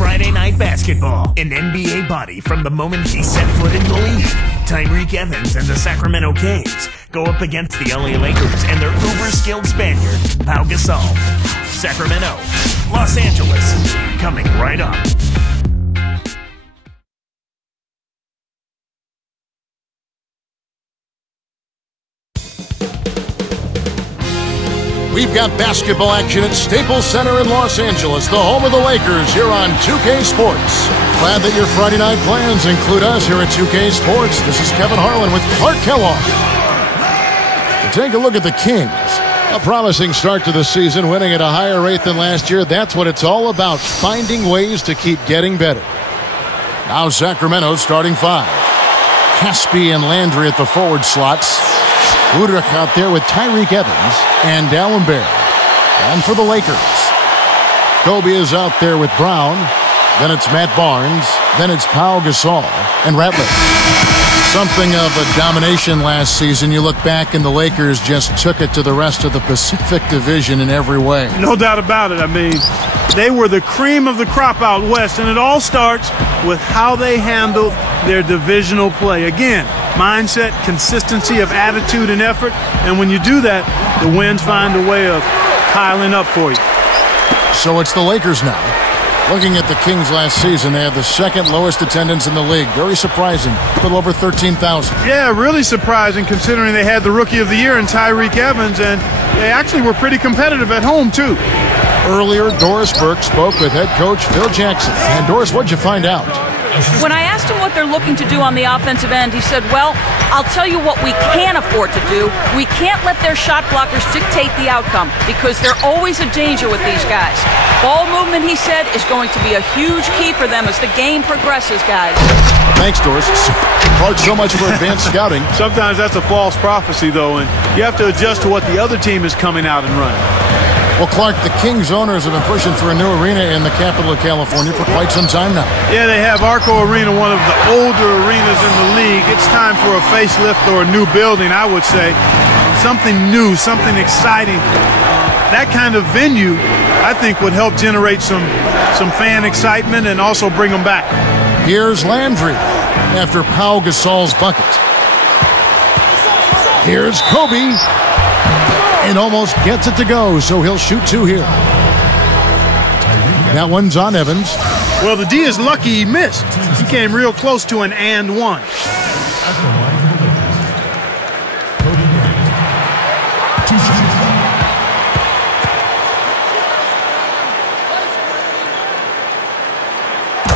Friday Night Basketball. An NBA body from the moment he set foot in the league. Tyreek Evans and the Sacramento Kings go up against the LA Lakers and their uber-skilled Spaniard, Pau Gasol. Sacramento, Los Angeles, coming right up. We've got basketball action at Staples Center in Los Angeles, the home of the Lakers, here on 2K Sports. Glad that your Friday night plans include us here at 2K Sports. This is Kevin Harlan with Clark Kellogg. Take a look at the Kings. A promising start to the season, winning at a higher rate than last year. That's what it's all about, finding ways to keep getting better. Now Sacramento starting five. Caspi and Landry at the forward slots. Udrich out there with Tyreek Evans and Dallenberg. And for the Lakers, Kobe is out there with Brown. Then it's Matt Barnes. Then it's Pau Gasol and Rattler. Something of a domination last season. You look back and the Lakers just took it to the rest of the Pacific Division in every way. No doubt about it. I mean, they were the cream of the crop out west, and it all starts with how they handled their divisional play. Again, mindset, consistency of attitude and effort, and when you do that, the wins find a way of piling up for you. So it's the Lakers now. Looking at the Kings last season, they had the second lowest attendance in the league. Very surprising. A little over 13,000. Yeah, really surprising considering they had the Rookie of the Year in Tyreek Evans, and they actually were pretty competitive at home, too. Earlier, Doris Burke spoke with head coach Phil Jackson. And Doris, what'd you find out? When I asked him what they're looking to do on the offensive end, he said, well, I'll tell you what we can afford to do. We can't let their shot blockers dictate the outcome because they're always a danger with these guys. Ball movement, he said, is going to be a huge key for them as the game progresses, guys. Thanks, Doris. Clark, so much for advanced scouting. Sometimes that's a false prophecy, though, and you have to adjust to what the other team is coming out and running. Well, Clark, the Kings owners have been pushing for a new arena in the capital of California for quite some time now. Yeah, they have Arco Arena, one of the older arenas in the league. It's time for a facelift or a new building, I would say. Something new, something exciting. That kind of venue, I think, would help generate some fan excitement and also bring them back. Here's Landry after Pau Gasol's bucket. Here's Kobe. And almost gets it to go, so he'll shoot two here. That one's on Evans. Well, the D is lucky he missed. He came real close to an and one.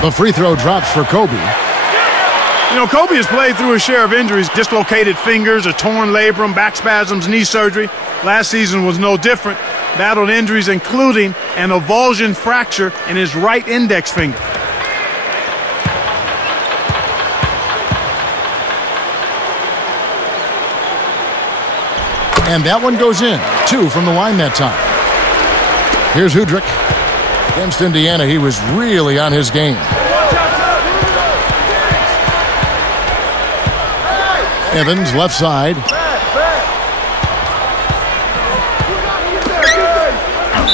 The free throw drops for Kobe. You know, Kobe has played through a share of injuries, dislocated fingers, a torn labrum, back spasms, knee surgery. Last season was no different. Battled injuries including an avulsion fracture in his right index finger. And that one goes in. Two from the line that time. Here's Udrich. Against Indiana, he was really on his game. Evans, left side.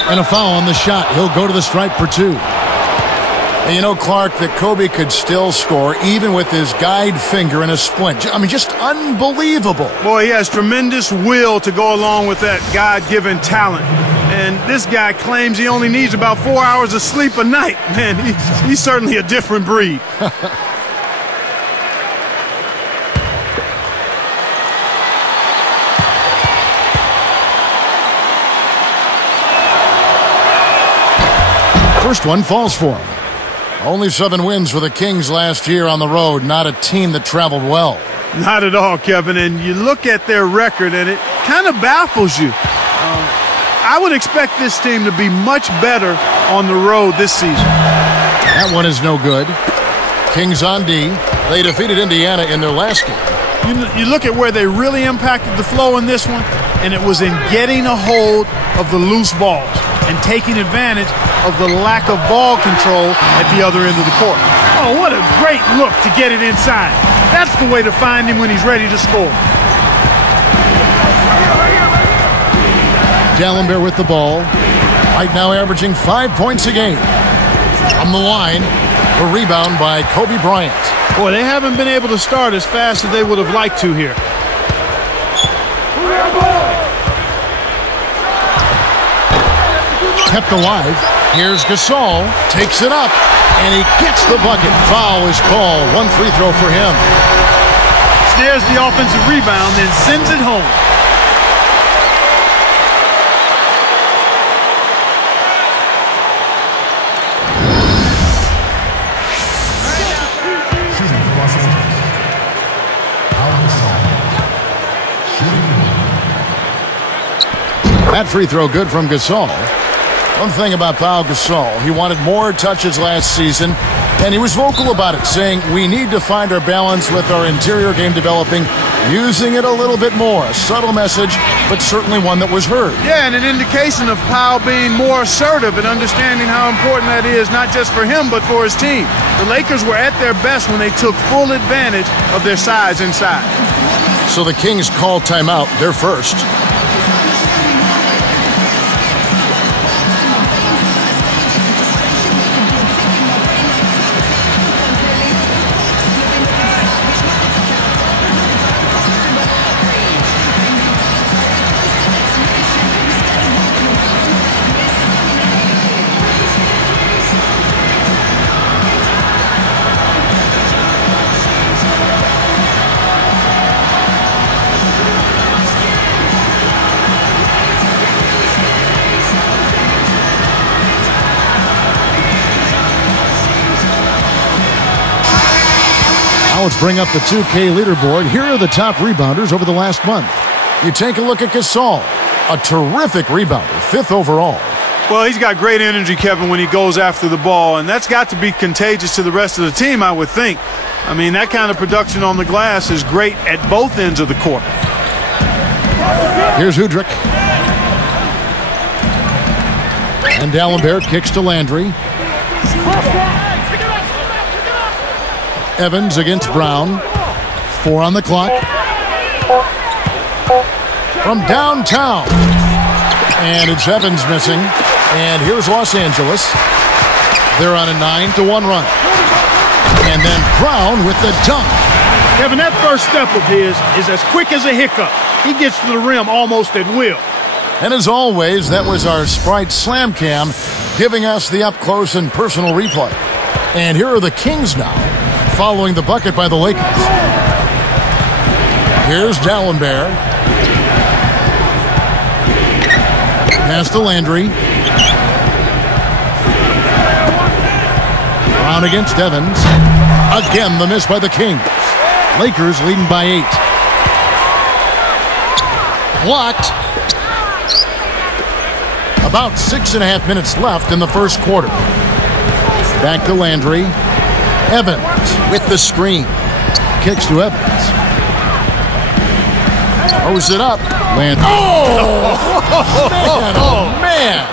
And a foul on the shot. He'll go to the stripe for two. And you know, Clark, that Kobe could still score even with his guide finger in a splint. I mean, just unbelievable. Boy, he has tremendous will to go along with that God-given talent. And this guy claims he only needs about 4 hours of sleep a night. Man, he's certainly a different breed. First one falls for him. Only 7 wins for the Kings last year on the road. Not a team that traveled well. Not at all, Kevin. And you look at their record, and it kind of baffles you. I would expect this team to be much better on the road this season. That one is no good. Kings on D. They defeated Indiana in their last game. You look at where they really impacted the flow in this one, and it was in getting a hold of the loose balls and taking advantage of the lack of ball control at the other end of the court. Oh, what a great look to get it inside. That's the way to find him when he's ready to score. Dallenberg with the ball. Right now averaging 5 points a game. From the line, a rebound by Kobe Bryant. Boy, they haven't been able to start as fast as they would have liked to here. Kept alive. Here's Gasol. Takes it up. And he gets the bucket. Foul is called. One free throw for him. Snares the offensive rebound, then sends it home. That free throw good from Gasol. One thing about Pau Gasol, he wanted more touches last season, and he was vocal about it, saying we need to find our balance with our interior game developing, using it a little bit more. A subtle message, but certainly one that was heard. Yeah, and an indication of Pau being more assertive and understanding how important that is, not just for him, but for his team. The Lakers were at their best when they took full advantage of their size inside. So the Kings call timeout, their first. Now let's bring up the 2K leaderboard. Here are the top rebounders over the last month. You take a look at Gasol, a terrific rebounder, 5th overall. Well, he's got great energy, Kevin, when he goes after the ball, and that's got to be contagious to the rest of the team, I would think. I mean, that kind of production on the glass is great at both ends of the court. Here's Hudrick. And D'Alembert kicks to Landry. Evans against Brown. 4 on the clock. From downtown. And it's Evans missing. And here's Los Angeles. They're on a 9-1 run. And then Brown with the dunk. Kevin, that first step of his is as quick as a hiccup. He gets to the rim almost at will. And as always, that was our Sprite Slam Cam giving us the up-close and personal replay. And here are the Kings now, following the bucket by the Lakers. Here's D'Alembert. Pass to Landry. Brown against Evans. Again, the miss by the Kings. Lakers leading by 8. Blocked. About 6.5 minutes left in the first quarter. Back to Landry. Evans with the screen. Kicks to Evans. Throws it up. Landry. Oh, man.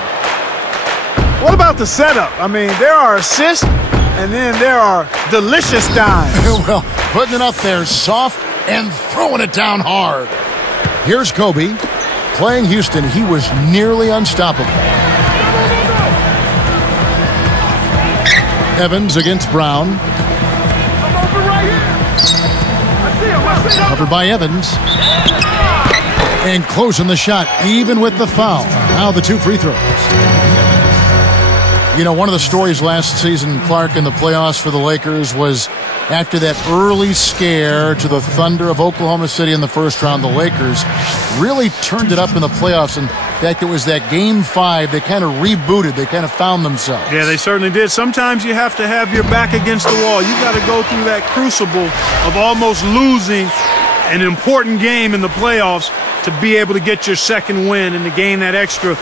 What about the setup? I mean, there are assists, and then there are delicious dimes. Well, putting it up there soft and throwing it down hard. Here's Kobe. Playing Houston, he was nearly unstoppable. Evans against Brown. Covered by Evans. And closing the shot, even with the foul. Now the 2 free throws. You know, one of the stories last season, Clark, in the playoffs for the Lakers was after that early scare to the Thunder of Oklahoma City in the first round, the Lakers really turned it up in the playoffs. In fact, it was that Game 5, they kind of rebooted. They kind of found themselves. Yeah, they certainly did. Sometimes you have to have your back against the wall. You've got to go through that crucible of almost losing an important game in the playoffs to be able to get your second win and to gain that extra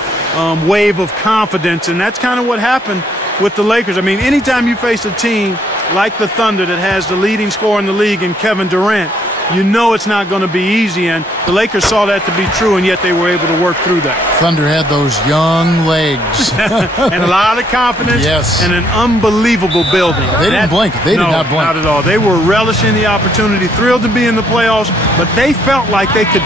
wave of confidence. And that's kind of what happened with the Lakers. I mean, anytime you face a team like the Thunder that has the leading scorer in the league in Kevin Durant, you know it's not going to be easy, and the Lakers saw that to be true, and yet they were able to work through that. Thunder had those young legs. And a lot of confidence. Yes. And an unbelievable building. They didn't blink. They did not blink. Not at all. They were relishing the opportunity, thrilled to be in the playoffs, but they felt like they could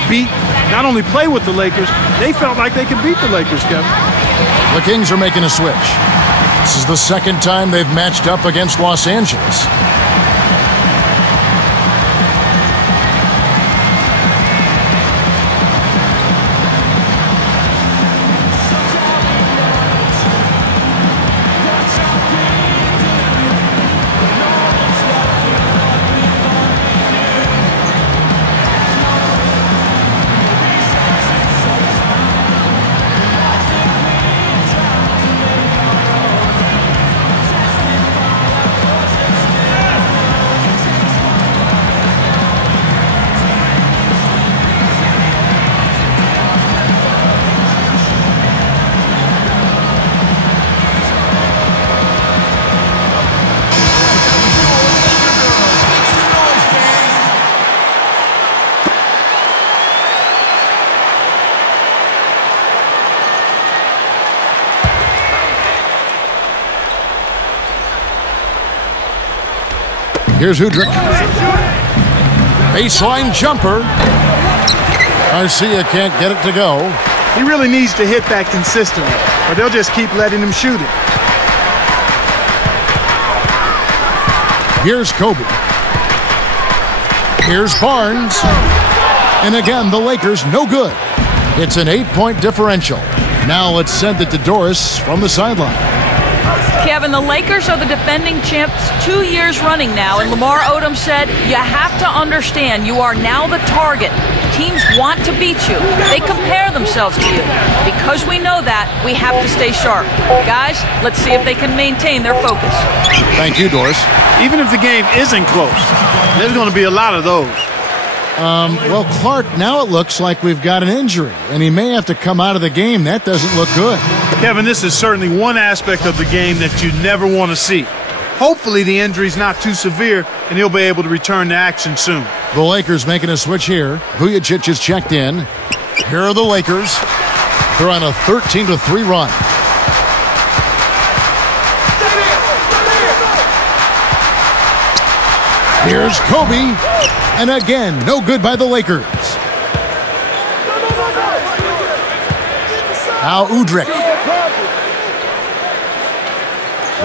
not only play with the Lakers, they felt like they could beat the Lakers, Kevin. The Kings are making a switch. This is the second time they've matched up against Los Angeles. Here's Udrich. Baseline jumper. Garcia can't get it to go. He really needs to hit that consistently, or they'll just keep letting him shoot it. Here's Kobe. Here's Barnes. And again, the Lakers no good. It's an 8-point differential. Now let's send it to Doris from the sideline. Kevin, the Lakers are the defending champs 2 years running now, and Lamar Odom said, you have to understand you are now the target. Teams want to beat you. They compare themselves to you. Because we know that, we have to stay sharp. Guys, let's see if they can maintain their focus. Thank you, Doris. Even if the game isn't close, there's going to be a lot of those. Well, Clark, now it looks like we've got an injury, and he may have to come out of the game. That doesn't look good. Kevin, this is certainly one aspect of the game that you never want to see. Hopefully the injury's not too severe, and he'll be able to return to action soon. The Lakers making a switch here. Vujacic is checked in. Here are the Lakers. They're on a 13-3 run. Here's Kobe. And again, no good by the Lakers. Now Udrich.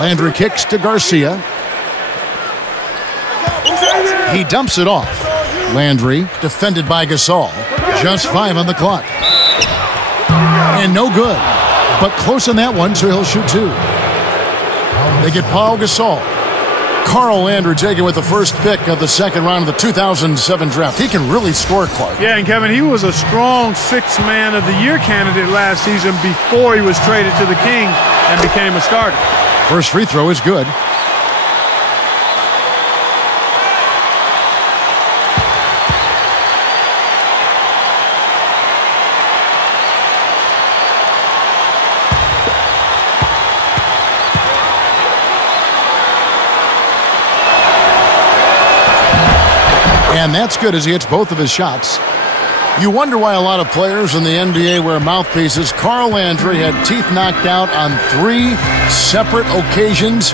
Landry kicks to Garcia. He dumps it off. Landry, defended by Gasol. Just 5 on the clock. And no good. But close on that one, so he'll shoot 2. They get Paul Gasol. Carl Landry taken with the first pick of the second round of the 2007 draft. He can really score, Clark. Yeah, and Kevin, he was a strong sixth man of the year candidate last season before he was traded to the Kings and became a starter. First free throw is good. And that's good as he hits both of his shots. You wonder why a lot of players in the NBA wear mouthpieces. Carl Landry had teeth knocked out on 3 separate occasions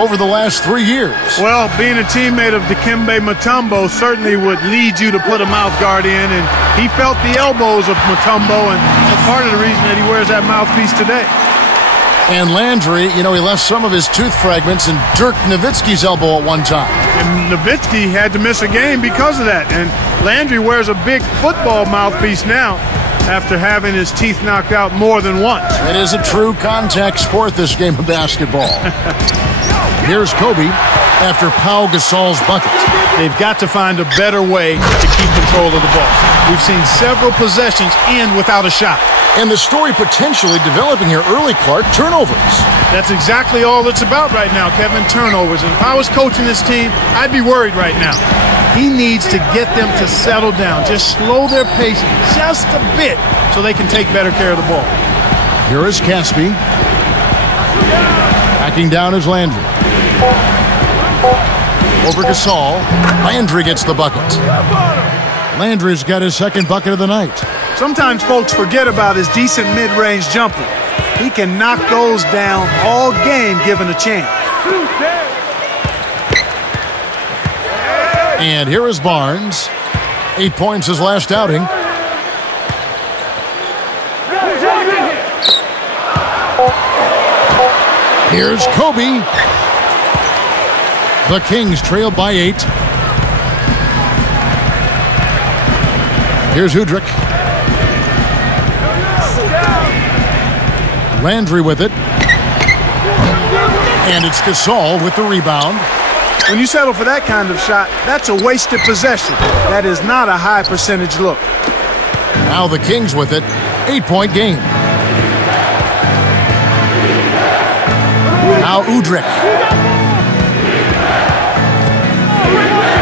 over the last 3 years. Well, being a teammate of Dikembe Mutombo certainly would lead you to put a mouth guard in, and he felt the elbows of Mutombo, and that's part of the reason that he wears that mouthpiece today. And Landry, he left some of his tooth fragments in Dirk Nowitzki's elbow at one time. And Nowitzki had to miss a game because of that. And Landry wears a big football mouthpiece now after having his teeth knocked out more than once. It is a true contact sport, this game of basketball. Here's Kobe after Pau Gasol's bucket. They've got to find a better way to keep control of the ball. We've seen several possessions end without a shot. And the story potentially developing here early, Clark, turnovers. That's exactly all it's about right now, Kevin, turnovers. And if I was coaching this team, I'd be worried right now. He needs to get them to settle down, just slow their pace just a bit so they can take better care of the ball. Here is Caspi. Backing down is Landry. Over Gasol. Landry gets the bucket. Landry's got his second bucket of the night. Sometimes folks forget about his decent mid-range jumper. He can knock those down all game given a chance. And here is Barnes. 8 points his last outing. Here's Kobe. The Kings trail by 8. Here's Udrich. Landry with it. And it's Gasol with the rebound. When you settle for that kind of shot, that's a wasted possession. That is not a high percentage look. Now the Kings with it. 8-point game. Now Udrich.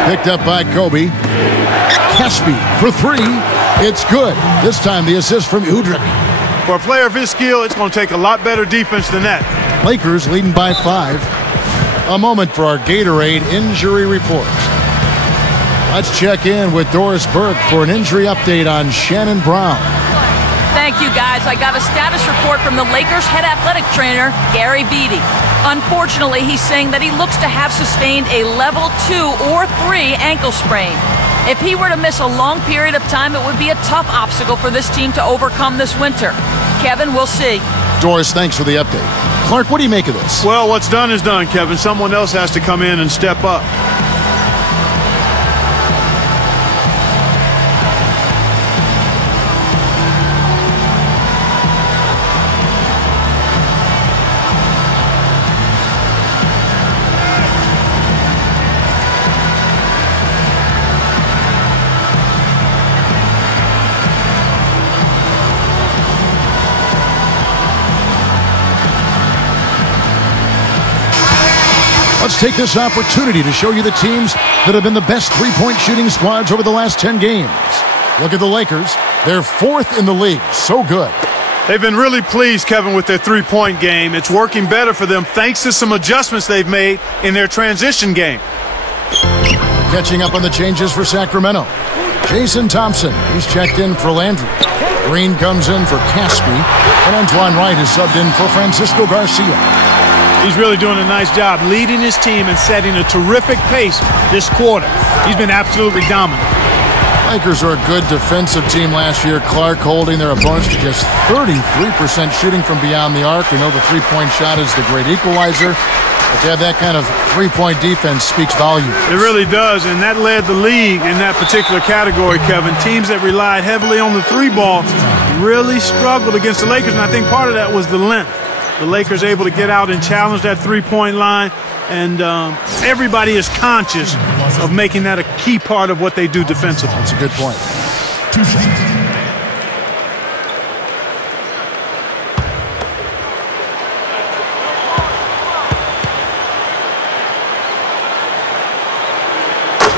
Picked up by Kobe. Caspi for 3. It's good. This time the assist from Udrich. For a player of his skill, it's going to take a lot better defense than that. Lakers leading by 5. A moment for our Gatorade injury report. Let's check in with Doris Burke for an injury update on Shannon Brown. Thank you, guys. I got a status report from the Lakers head athletic trainer, Gary Beatty. Unfortunately, he's saying that he looks to have sustained a level 2 or 3 ankle sprain. If he were to miss a long period of time, it would be a tough obstacle for this team to overcome this winter. Kevin, we'll see. Doris, thanks for the update. Clark, what do you make of this? Well, what's done is done, Kevin. Someone else has to come in and step up. Let's take this opportunity to show you the teams that have been the best three-point shooting squads over the last 10 games. Look at the Lakers. They're 4th in the league. So good. They've been really pleased, Kevin, with their three-point game. It's working better for them thanks to some adjustments they've made in their transition game. Catching up on the changes for Sacramento. Jason Thompson, he's checked in for Landry. Green comes in for Caspi, and Antoine Wright is subbed in for Francisco Garcia. He's really doing a nice job leading his team and setting a terrific pace this quarter. He's been absolutely dominant. Lakers are a good defensive team last year. Clark holding their opponents to just 33% shooting from beyond the arc. We know the three-point shot is the great equalizer. But to have that kind of three-point defense speaks volumes. It really does, and that led the league in that particular category, Kevin. Teams that relied heavily on the three ball really struggled against the Lakers, and I think part of that was the length. The Lakers able to get out and challenge that three-point line, and everybody is conscious of making that a key part of what they do defensively. That's a good point.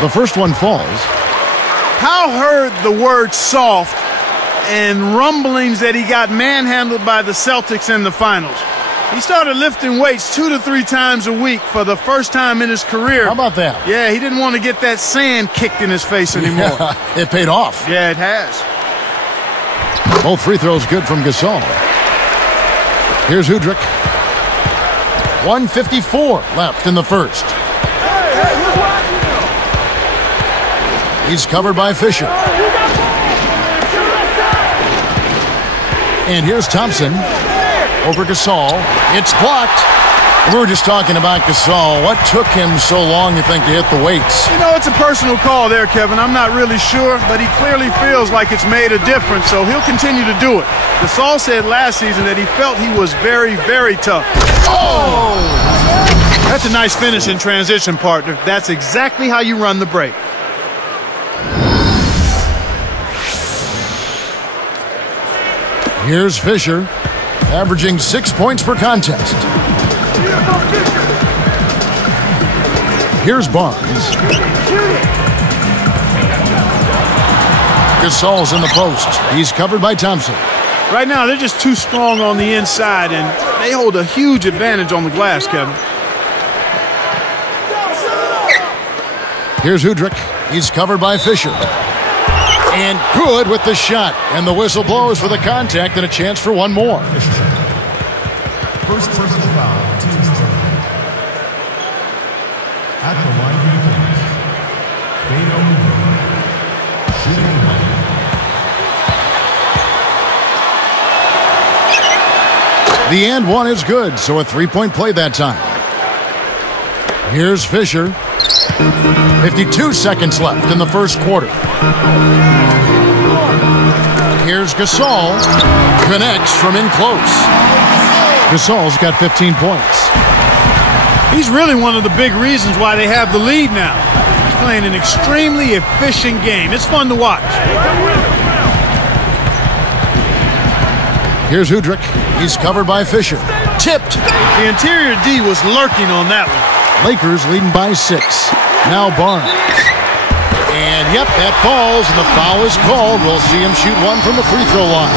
The first one falls. Powell heard the word soft and rumblings that he got manhandled by the Celtics in the finals. He started lifting weights 2 to 3 times a week for the first time in his career. How about that? Yeah, he didn't want to get that sand kicked in his face anymore. Yeah, it paid off. Yeah, it has. Both free throws good from Gasol. Here's Udrich. 1:54 left in the first. He's covered by Fisher. And here's Thompson over Gasol. It's blocked. We were just talking about Gasol. What took him so long, you think, to hit the weights? You know, it's a personal call there, Kevin. I'm not really sure, but he clearly feels like it's made a difference, so he'll continue to do it. Gasol said last season that he felt he was very, very tough. Oh! That's a nice finish in transition, partner. That's exactly how you run the break. Here's Fisher, averaging 6 points per contest. Here's Barnes. Gasol's in the post. He's covered by Thompson. Right now, they're just too strong on the inside, and they hold a huge advantage on the glass, Kevin. Here's Udrich. He's covered by Fisher. And good with the shot. And the whistle blows for the contact and a chance for one more. First personal foul, team's turn. At the line for the Kings, Bano shooting the ball. The and one is good, so a three-point play that time. Here's Fisher. 52 seconds left in the first quarter. Here's Gasol. Connects from in close. Gasol's got 15 points. He's really one of the big reasons why they have the lead now. He's playing an extremely efficient game. It's fun to watch. Here's Udrich. He's covered by Fisher. Tipped. The interior D was lurking on that one. Lakers leading by 6. Now Barnes. And yep, that falls, and the foul is called. We'll see him shoot one from the free throw line.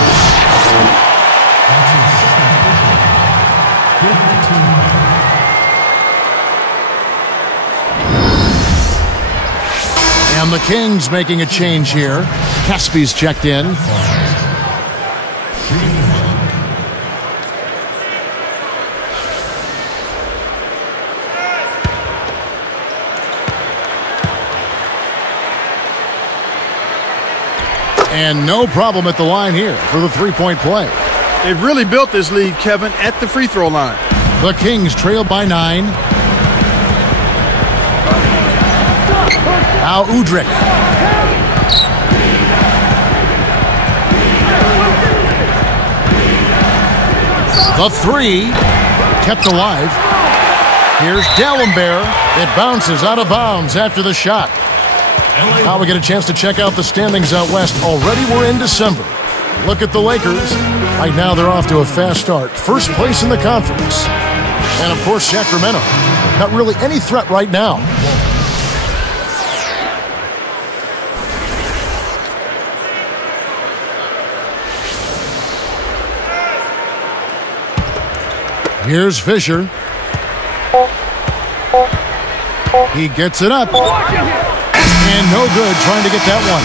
And the Kings making a change here. Caspi's checked in. And no problem at the line here for the three-point play. They've really built this lead, Kevin, at the free throw line. The Kings trail by 9. Now Udrich. The three kept alive. Here's D'Alembert. It bounces out of bounds after the shot. Now we get a chance to check out the standings out west. Already we're in December. Look at the Lakers. Right now they're off to a fast start. First place in the conference. And of course Sacramento. Not really any threat right now. Here's Fisher. He gets it up. And no good trying to get that one.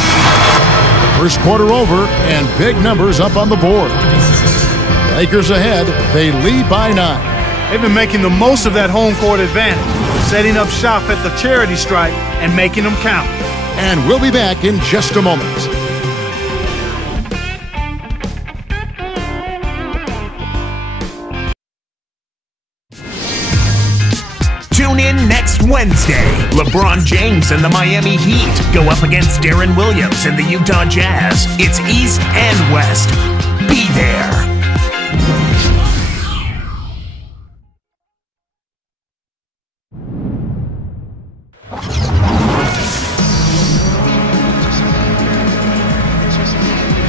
First quarter over, and big numbers up on the board. Lakers ahead. They lead by 9. They've been making the most of that home court advantage, setting up shop at the charity stripe and making them count. And we'll be back in just a moment. Tune in next Wednesday. LeBron James and the Miami Heat go up against Deron Williams and the Utah Jazz. It's East and West. Be there.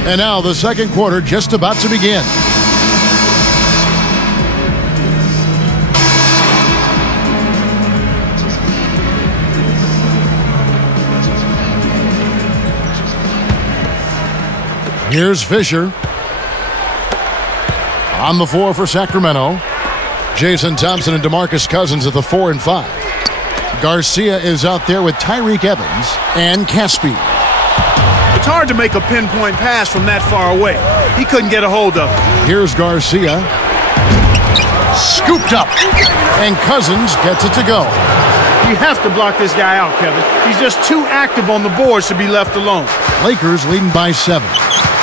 And now the second quarter just about to begin. Here's Fisher. On the floor for Sacramento. Jason Thompson and DeMarcus Cousins at the 4 and 5. Garcia is out there with Tyreek Evans and Caspi. It's hard to make a pinpoint pass from that far away. He couldn't get a hold of it. Here's Garcia. Scooped up. And Cousins gets it to go. You have to block this guy out, Kevin. He's just too active on the boards to be left alone. Lakers leading by 7.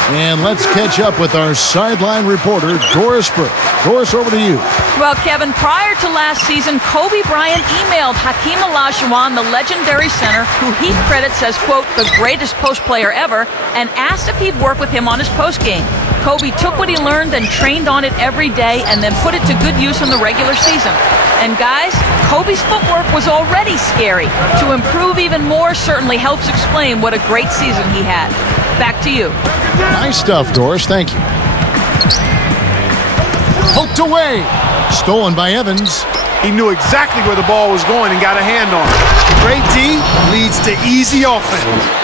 And let's catch up with our sideline reporter, Doris Burke. Doris, over to you. Well, Kevin, prior to last season, Kobe Bryant emailed Hakeem Olajuwon, the legendary center, who he credits as, quote, the greatest post player ever, and asked if he'd work with him on his post game. Kobe took what he learned and trained on it every day and then put it to good use in the regular season. And guys, Kobe's footwork was already scary. To improve even more certainly helps explain what a great season he had. Back to you. Nice stuff, Doris. Thank you. Poked away. Stolen by Evans. He knew exactly where the ball was going and got a hand on it. Great D leads to easy offense.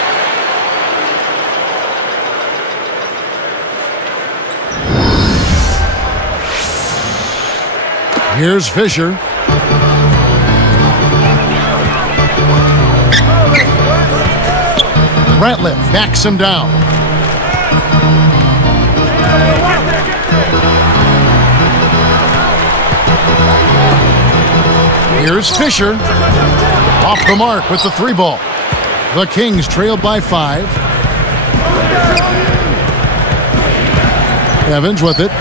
Here's Fisher. Ratliff backs him down. Here's Fisher. Off the mark with the 3 ball. The Kings trail by 5. Evans with it.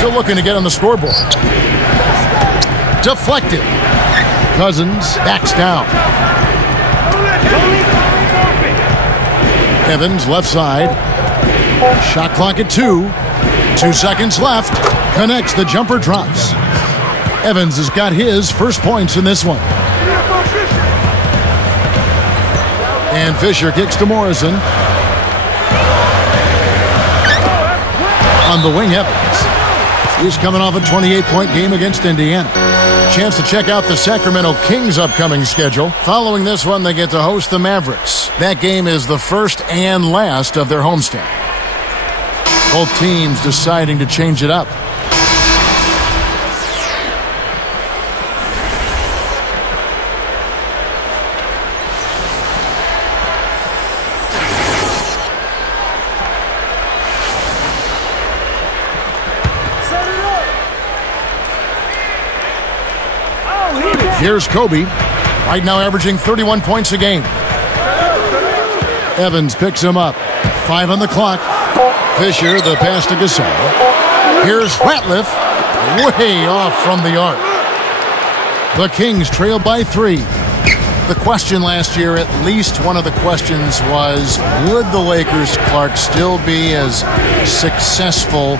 Still looking to get on the scoreboard. Deflected. Cousins backs down. Evans left side. Shot clock at 2. 2 seconds left. Connects. The jumper drops. Evans has got his first points in this one. And Fisher kicks to Morrison. On the wing, Evans. He's coming off a 28-point game against Indiana. Chance to check out the Sacramento Kings' upcoming schedule. Following this one, they get to host the Mavericks. That game is the first and last of their homestand. Both teams deciding to change it up. Here's Kobe, right now averaging 31 points a game. Evans picks him up. 5 on the clock. Fisher, the pass to Gasol. Here's Ratliff, way off from the arc. The Kings trail by 3. The question last year, at least one of the questions was, would the Lakers, Clark, still be as successful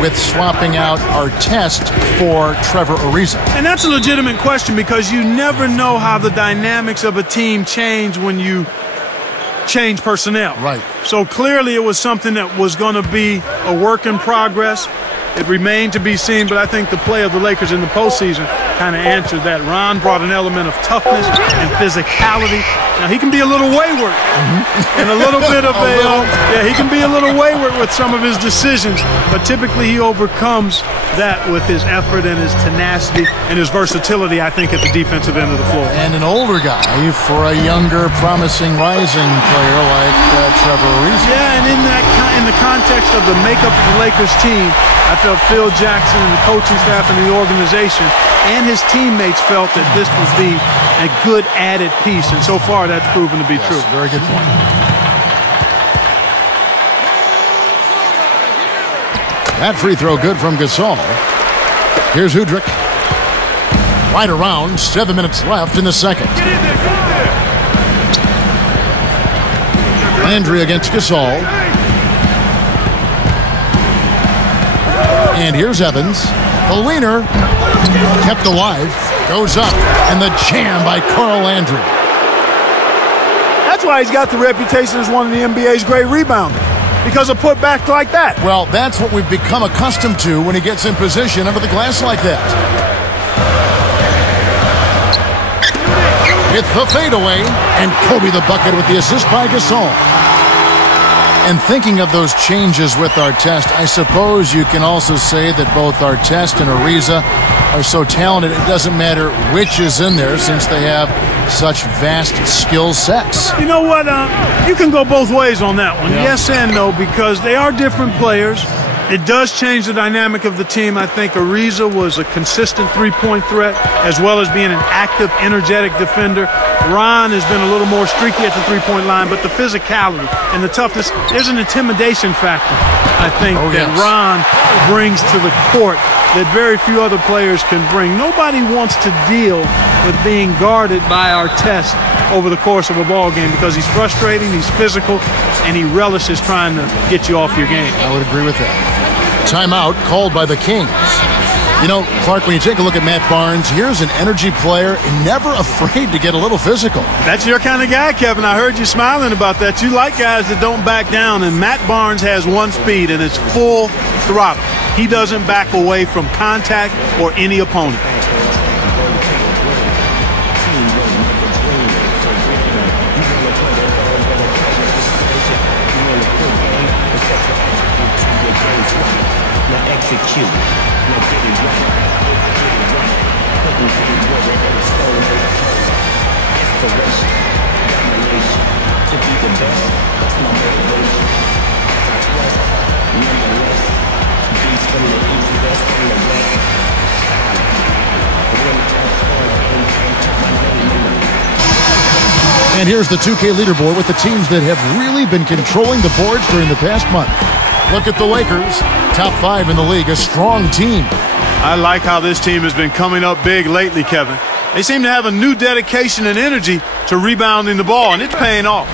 with swapping out Artest for Trevor Ariza? And that's a legitimate question because you never know how the dynamics of a team change when you change personnel. Right. So clearly it was something that was going to be a work in progress. It remained to be seen, but I think the play of the Lakers in the postseason kind of answered that. Ron brought an element of toughness and physicality. Now, he can be a little wayward and a little bit of he can be a little wayward with some of his decisions, but typically he overcomes that with his effort and his tenacity and his versatility, I think, at the defensive end of the floor. And an older guy for a younger, promising, rising player like Trevor Ariza. Yeah, and in the context of the makeup of the Lakers team, I felt Phil Jackson and the coaching staff and the organization and his teammates felt that this would be a good added piece, and so far that's proven to be true. Very good point. That free throw good from Gasol. Here's Hudrick. Right around, 7 minutes left in the second. Landry against Gasol. And here's Evans. The wiener kept alive. Goes up. And the jam by Carl Landry. That's why he's got the reputation as one of the NBA's great rebounders. Because of putbacks like that. Well, that's what we've become accustomed to when he gets in position under the glass like that. It's the fadeaway. And Kobe the bucket with the assist by Gasol. And thinking of those changes with Artest, I suppose you can also say that both Artest and Ariza are so talented, it doesn't matter which is in there since they have such vast skill sets. You know what? You can go both ways on that one. Yeah. Yes and no, because they are different players. It does change the dynamic of the team. I think Ariza was a consistent three-point threat as well as being an active, energetic defender. Ron has been a little more streaky at the three-point line, but the physicality and the toughness, there's an intimidation factor, I think, that Ron brings to the court that very few other players can bring. Nobody wants to deal with being guarded by Artest over the course of a ball game because he's frustrating, he's physical, and he relishes trying to get you off your game. I would agree with that. Timeout called by the Kings. You know, Clark, when you take a look at Matt Barnes, here's an energy player and never afraid to get a little physical. That's your kind of guy, Kevin. I heard you smiling about that. You like guys that don't back down, and Matt Barnes has one speed, and it's full throttle. He doesn't back away from contact or any opponent. And here's the 2K leaderboard with the teams that have really been controlling the boards during the past month. Look at the Lakers, top 5 in the league, a strong team. I like how this team has been coming up big lately, Kevin. They seem to have a new dedication and energy to rebounding the ball, and it's paying off.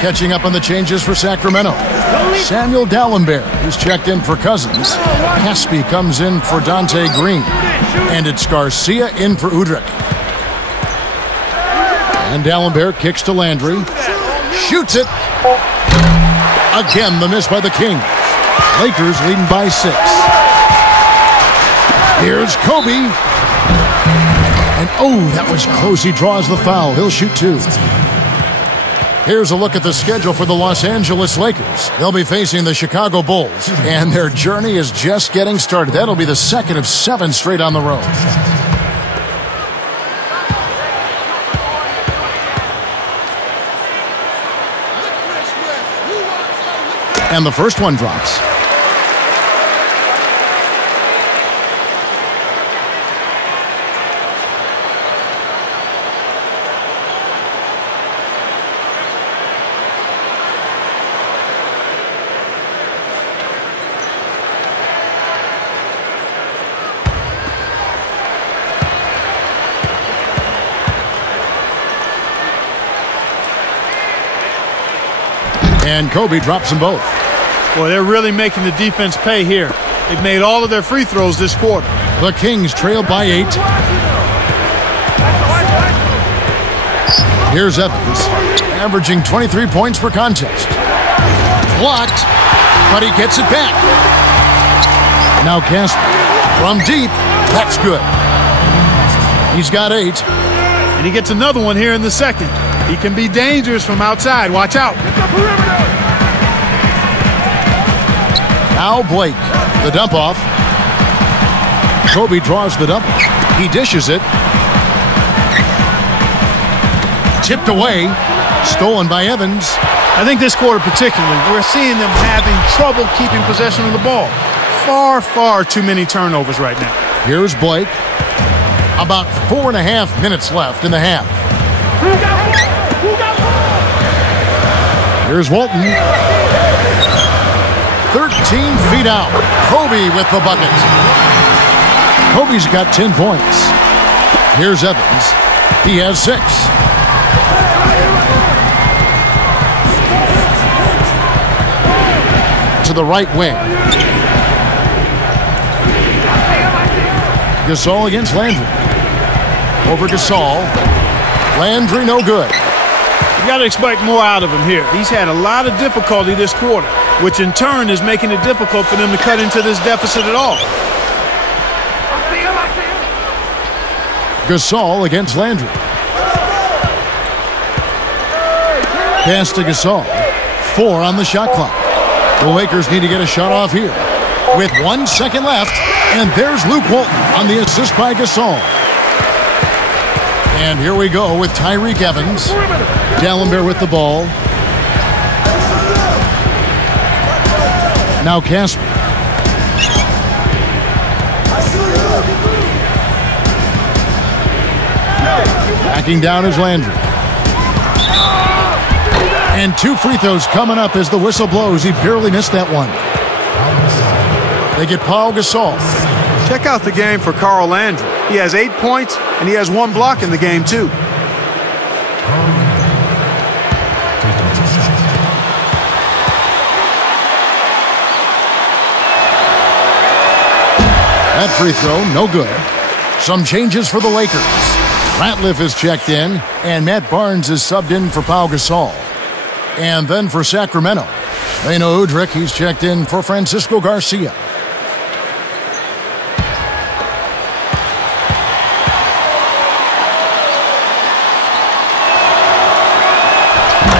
Catching up on the changes for Sacramento. Samuel Dallenberg is checked in for Cousins. Caspi comes in for Dante Green. And it's Garcia in for Udrich. And Dallenberg kicks to Landry. Shoots it. Again, the miss by the Kings. Lakers leading by 6. Here's Kobe. And oh, that was close. He draws the foul. He'll shoot 2. Here's a look at the schedule for the Los Angeles Lakers. They'll be facing the Chicago Bulls, and their journey is just getting started. That'll be the second of 7 straight on the road. And the first one drops. And Kobe drops them both. Boy, they're really making the defense pay here. They've made all of their free throws this quarter. The Kings trail by 8. Here's Evans, averaging 23 points per contest. Blocked, but he gets it back. Now Casper from deep. That's good. He's got 8. And he gets another one here in the second. He can be dangerous from outside. Watch out. Now Blake, the dump off. Kobe draws the dump. He dishes it. Tipped away. Stolen by Evans. I think this quarter particularly, we're seeing them having trouble keeping possession of the ball. Far, far too many turnovers right now. Here's Blake. About 4.5 minutes left in the half. Here's Walton. 13 feet out. Kobe with the bucket. Kobe's got 10 points. Here's Evans. He has 6. To the right wing. Gasol against Landry. Over Gasol. Landry no good. You got to expect more out of him here. He's had a lot of difficulty this quarter, which in turn is making it difficult for them to cut into this deficit at all. Gasol against Landry. Pass to Gasol. 4 on the shot clock. The Lakers need to get a shot off here. With 1 second left, and there's Luke Walton on the assist by Gasol. And here we go with Tyreke Evans. Dallenberg with the ball. Now Casper. Backing down is Landry. And 2 free throws coming up as the whistle blows. He barely missed that one. They get Paul Gasol. Check out the game for Carl Landry. He has 8 points, and he has 1 block in the game, too. That free throw, no good. Some changes for the Lakers. Ratliff is checked in, and Matt Barnes is subbed in for Pau Gasol. And then for Sacramento, Beno Udrich, he's checked in for Francisco Garcia.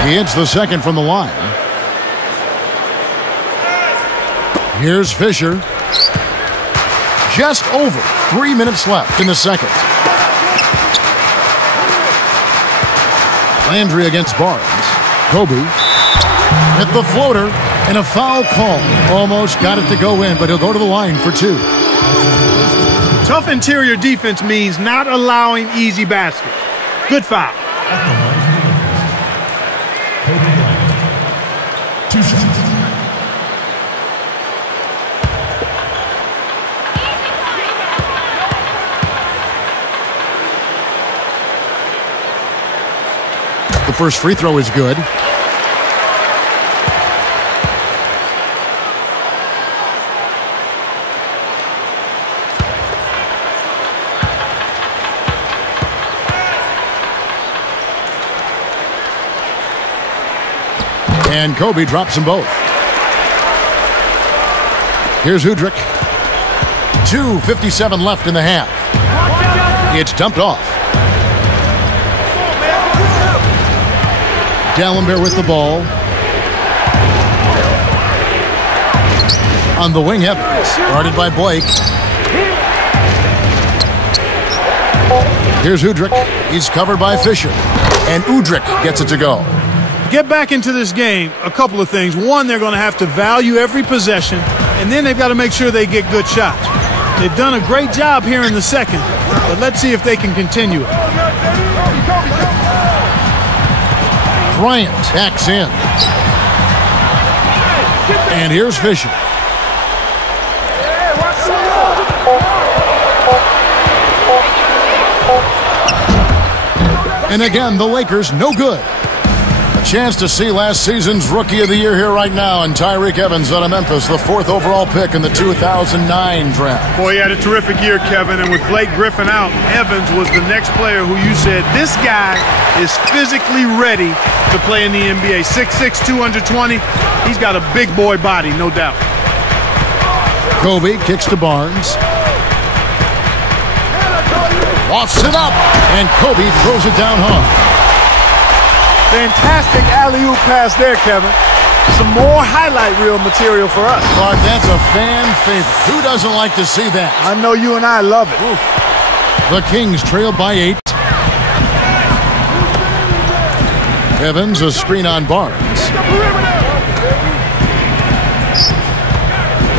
He hits the second from the line. Here's Fisher. Just over 3 minutes left in the second. Landry against Barnes. Kobe hit the floater and a foul call. Almost got it to go in, but he'll go to the line for 2. Tough interior defense means not allowing easy baskets. Good foul. The first free throw is good. And Kobe drops them both. Here's Udrich. 2:57 left in the half. It's dumped off. Dallenberg with the ball. On the wing, Evans. Guarded by Blake. Here's Udrich. He's covered by Fisher. And Udrich gets it to go. Get back into this game, a couple of things. One, they're going to have to value every possession, and then they've got to make sure they get good shots. They've done a great job here in the second, but let's see if they can continue it. Bryant backs in. And here's Fisher. And again, the Lakers no good. A chance to see last season's Rookie of the Year here right now, and Tyreke Evans out of Memphis, the 4th overall pick in the 2009 draft. Boy, he had a terrific year, Kevin, and with Blake Griffin out, Evans was the next player who you said, this guy is physically ready to play in the NBA. 6'6", 220. He's got a big boy body, no doubt. Kobe kicks to Barnes. Lofts it up, and Kobe throws it down hard. Fantastic alley-oop pass there, Kevin. Some more highlight reel material for us. Clark, that's a fan favorite. Who doesn't like to see that? I know you and I love it. Oof. The Kings trail by 8. Evans, a screen on Barnes.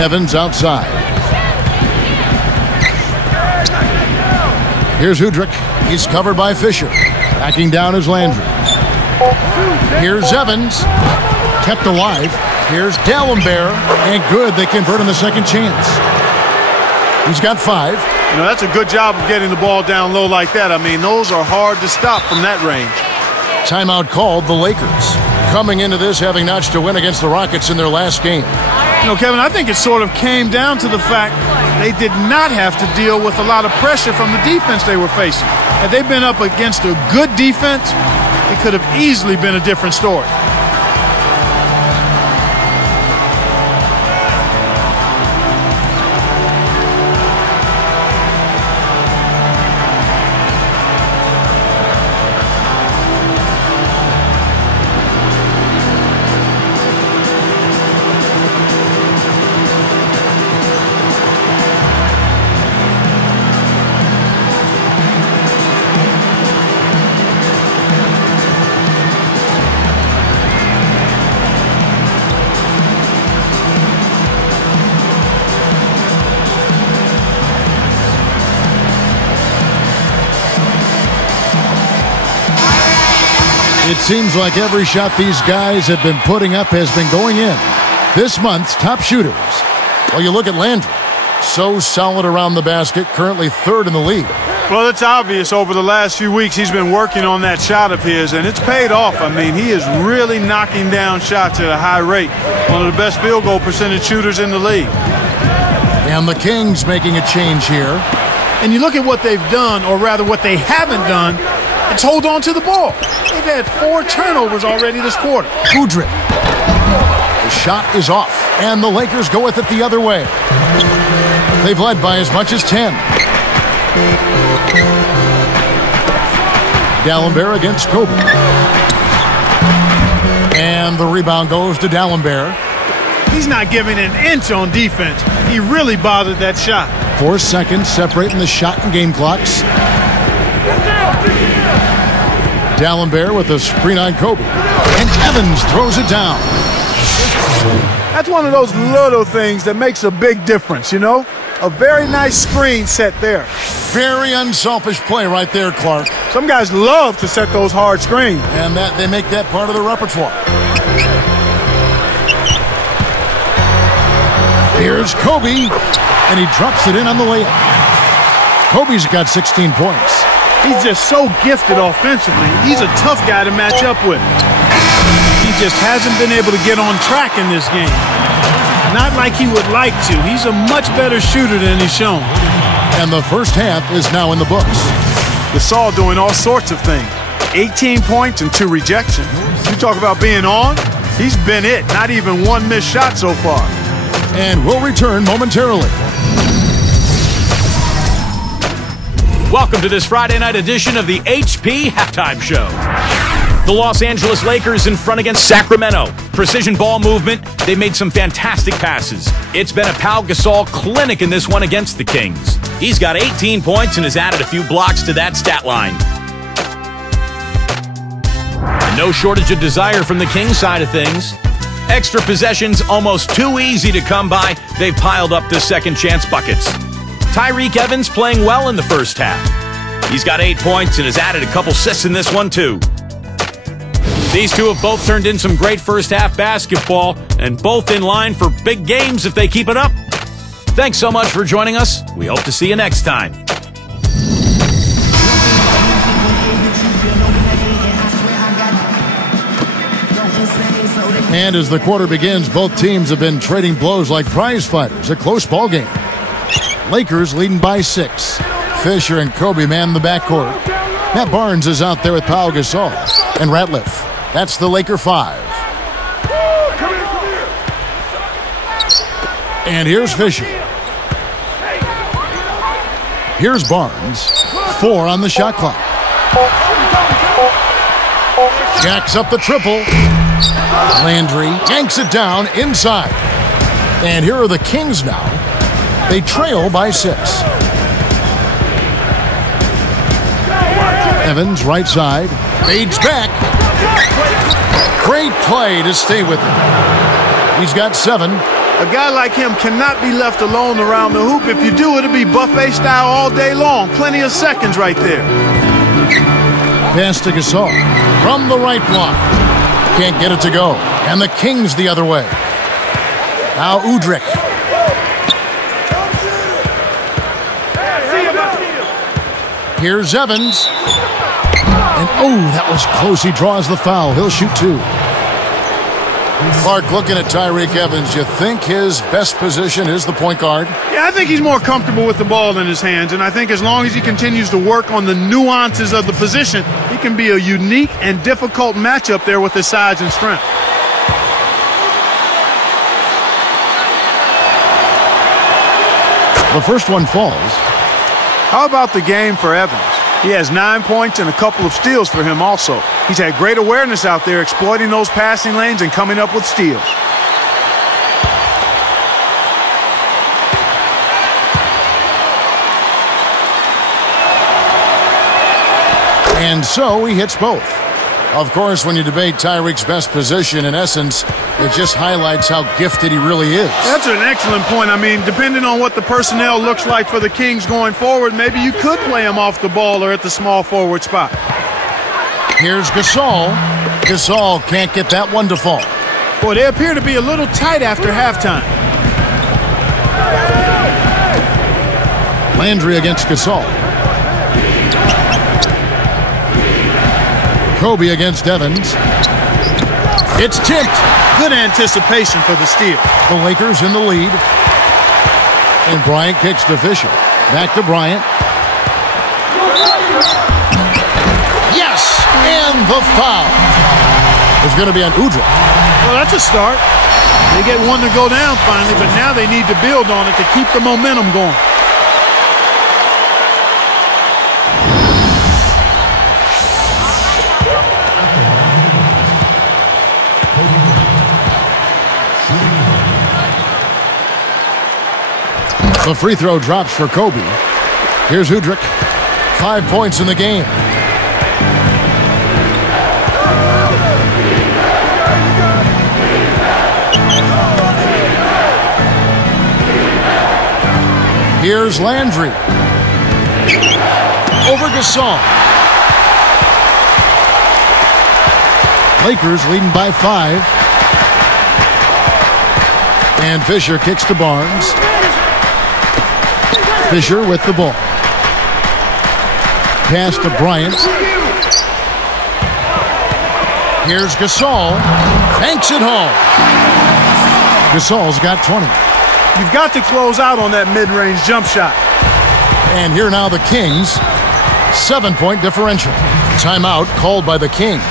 Evans outside. Here's Udrich. He's covered by Fisher. Backing down is Landry. Here's Evans. Kept alive. Here's Dallenberg. And good. They convert on the second chance. He's got 5. You know, that's a good job of getting the ball down low like that. I mean, those are hard to stop from that range. Timeout called. The Lakers coming into this having notched a win against the Rockets in their last game. You know, Kevin, I think it sort of came down to the fact they did not have to deal with a lot of pressure from the defense they were facing. Had they been up against a good defense, it could have easily been a different story. It seems like every shot these guys have been putting up has been going in. This month's top shooters. Well, you look at Landry. So solid around the basket, currently 3rd in the league. Well, it's obvious over the last few weeks he's been working on that shot of his, and it's paid off. I mean, he is really knocking down shots at a high rate. One of the best field goal percentage shooters in the league. And the Kings making a change here. And you look at what they've done, or rather what they haven't done, it's hold on to the ball. They've had 4 turnovers already this quarter. Udrich. The shot is off, and the Lakers go with it the other way. They've led by as much as 10. Dallenberg against Kobe. And the rebound goes to Dallenberg. He's not giving an inch on defense. He really bothered that shot. 4 seconds separating the shot and game clocks. Dallenberg with a screen on Kobe. And Evans throws it down. That's one of those little things that makes a big difference, you know? A very nice screen set there. Very unselfish play right there, Clark. Some guys love to set those hard screens. And that they make that part of their repertoire. Here's Kobe. And he drops it in on the layup. Kobe's got 16 points. He's just so gifted offensively. He's a tough guy to match up with. He just hasn't been able to get on track in this game. Not like he would like to. He's a much better shooter than he's shown. And the first half is now in the books. Gasol doing all sorts of things. 18 points and 2 rejections. You talk about being on, he's been it. Not even one missed shot so far. And we'll return momentarily. Welcome to this Friday night edition of the HP Halftime Show. The Los Angeles Lakers in front against Sacramento. Precision ball movement. They made some fantastic passes. It's been a Pau Gasol clinic in this one against the Kings. He's got 18 points and has added a few blocks to that stat line. And no shortage of desire from the Kings side of things. Extra possessions almost too easy to come by. They've piled up the second chance buckets. Tyreke Evans playing well in the first half. He's got 8 points and has added a couple assists in this one too. These two have both turned in some great first half basketball and both in line for big games if they keep it up. Thanks so much for joining us. We hope to see you next time. And as the quarter begins, both teams have been trading blows like prize fighters. A close ball game. Lakers leading by 6. Fisher and Kobe man the backcourt. Matt Barnes is out there with Pau Gasol and Ratliff. That's the Laker 5. And here's Fisher. Here's Barnes. 4 on the shot clock. Jacks up the triple. Landry yanks it down inside. And here are the Kings now. They trail by 6. Evans right side. Fades back. Great play to stay with him. He's got 7. A guy like him cannot be left alone around the hoop. If you do, it'll be buffet style all day long. Plenty of seconds right there. Pass to Gasol. From the right block. Can't get it to go. And the Kings the other way. Now Udrih. Here's Evans. And oh, that was close. He draws the foul. He'll shoot 2. Clark, looking at Tyreke Evans, you think his best position is the point guard? Yeah, I think he's more comfortable with the ball in his hands, and I think as long as he continues to work on the nuances of the position, he can be a unique and difficult matchup there with his size and strength. The first one falls. How about the game for Evans? He has 9 points and a couple of steals for him also. He's had great awareness out there, exploiting those passing lanes and coming up with steals. And so he hits both. Of course, when you debate Tyreek's best position, in essence, it just highlights how gifted he really is. That's an excellent point. I mean, depending on what the personnel looks like for the Kings going forward, maybe you could play him off the ball or at the small forward spot. Here's Gasol. Gasol can't get that one to fall. Boy, they appear to be a little tight after halftime. Landry against Gasol. Kobe against Evans. It's tipped. Good anticipation for the steal. The Lakers in the lead. And Bryant kicks to Fisher. Back to Bryant. Yes! And the foul. It's going to be on Udrih. Well, that's a start. They get one to go down finally, but now they need to build on it to keep the momentum going. The free throw drops for Kobe. Here's Udrih. 5 points in the game. Here's Landry. Over Gasol. Lakers leading by 5. And Fisher kicks to Barnes. Fisher with the ball. pass to Bryant. Here's Gasol. Banks it home. Gasol's got 20. You've got to close out on that mid-range jump shot. And here now the Kings. 7-point differential. Timeout called by the Kings.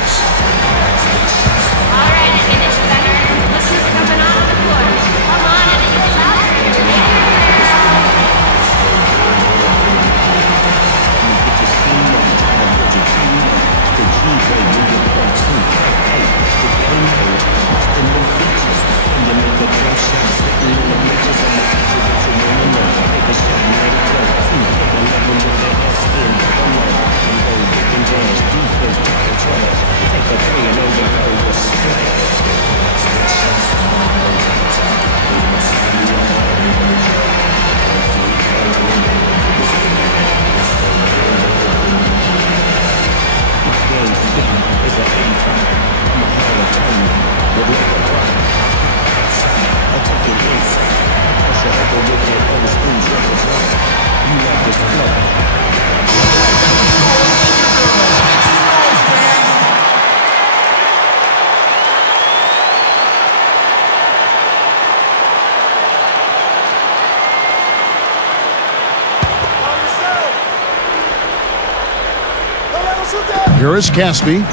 Here is Caspi.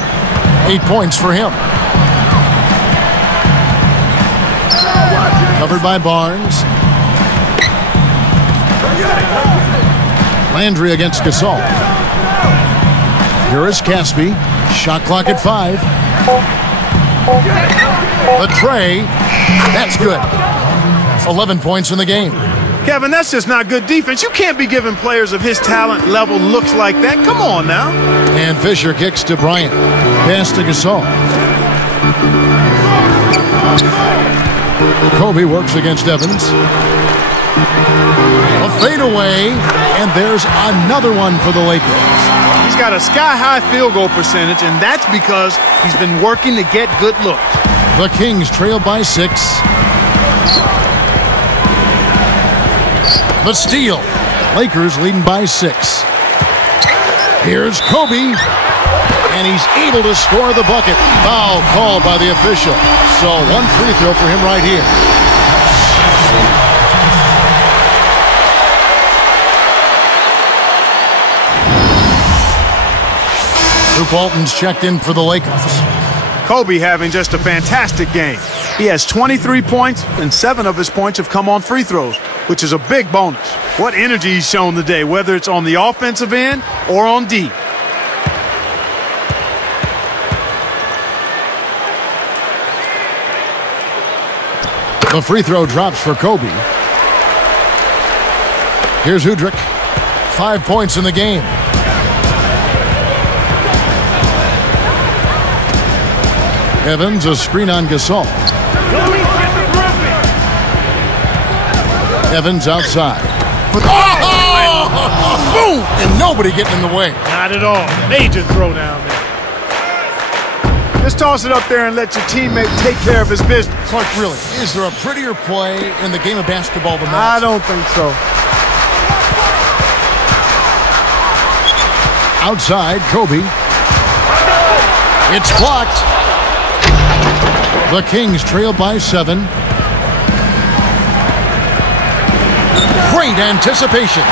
8 points for him. Covered by Barnes. Landry against Gasol. Here is Caspi. Shot clock at 5. The tray. That's good. 11 points in the game. Kevin, that's just not good defense. You can't be giving players of his talent level looks like that. Come on now. And Fisher kicks to Bryant. Pass to Gasol. Kobe works against Evans. A fadeaway, and there's another one for the Lakers. He's got a sky-high field goal percentage, and that's because he's been working to get good looks. The Kings trail by 6. The steal. Lakers leading by 6. Here's Kobe. And he's able to score the bucket. Foul called by the official. So one free throw for him right here. Luke Walton's checked in for the Lakers. Kobe having just a fantastic game. He has 23 points, and 7 of his points have come on free throws, which is a big bonus. What energy he's shown today, whether it's on the offensive end or on D. The free throw drops for Kobe. Here's Udrich. 5 points in the game. Evans, a screen on Gasol. Evans outside. Boom! And nobody getting in the way. Not at all. Major throw down there. Just toss it up there and let your teammate take care of his business. Clark, really, is there a prettier play in the game of basketball than I that? don't think so. Outside, Kobe. It's blocked. The Kings trail by 7. Great anticipation.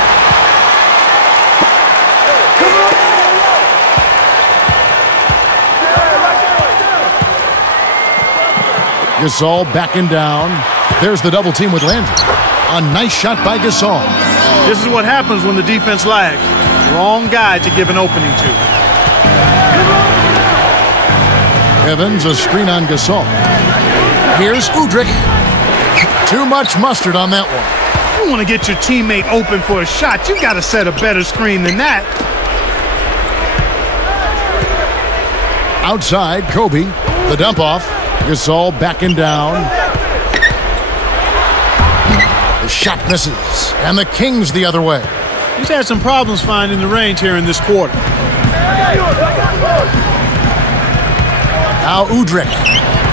Gasol backing down. There's the double team with Landry. A nice shot by Gasol. This is what happens when the defense lags. Wrong guy to give an opening to. Evans, a screen on Gasol. Here's Udrich. Too much mustard on that one. You want to get your teammate open for a shot, you got to set a better screen than that. Outside, Kobe. The dump off. Gasol backing down. The shot misses. And the Kings the other way. He's had some problems finding the range here in this quarter. Now Udrich.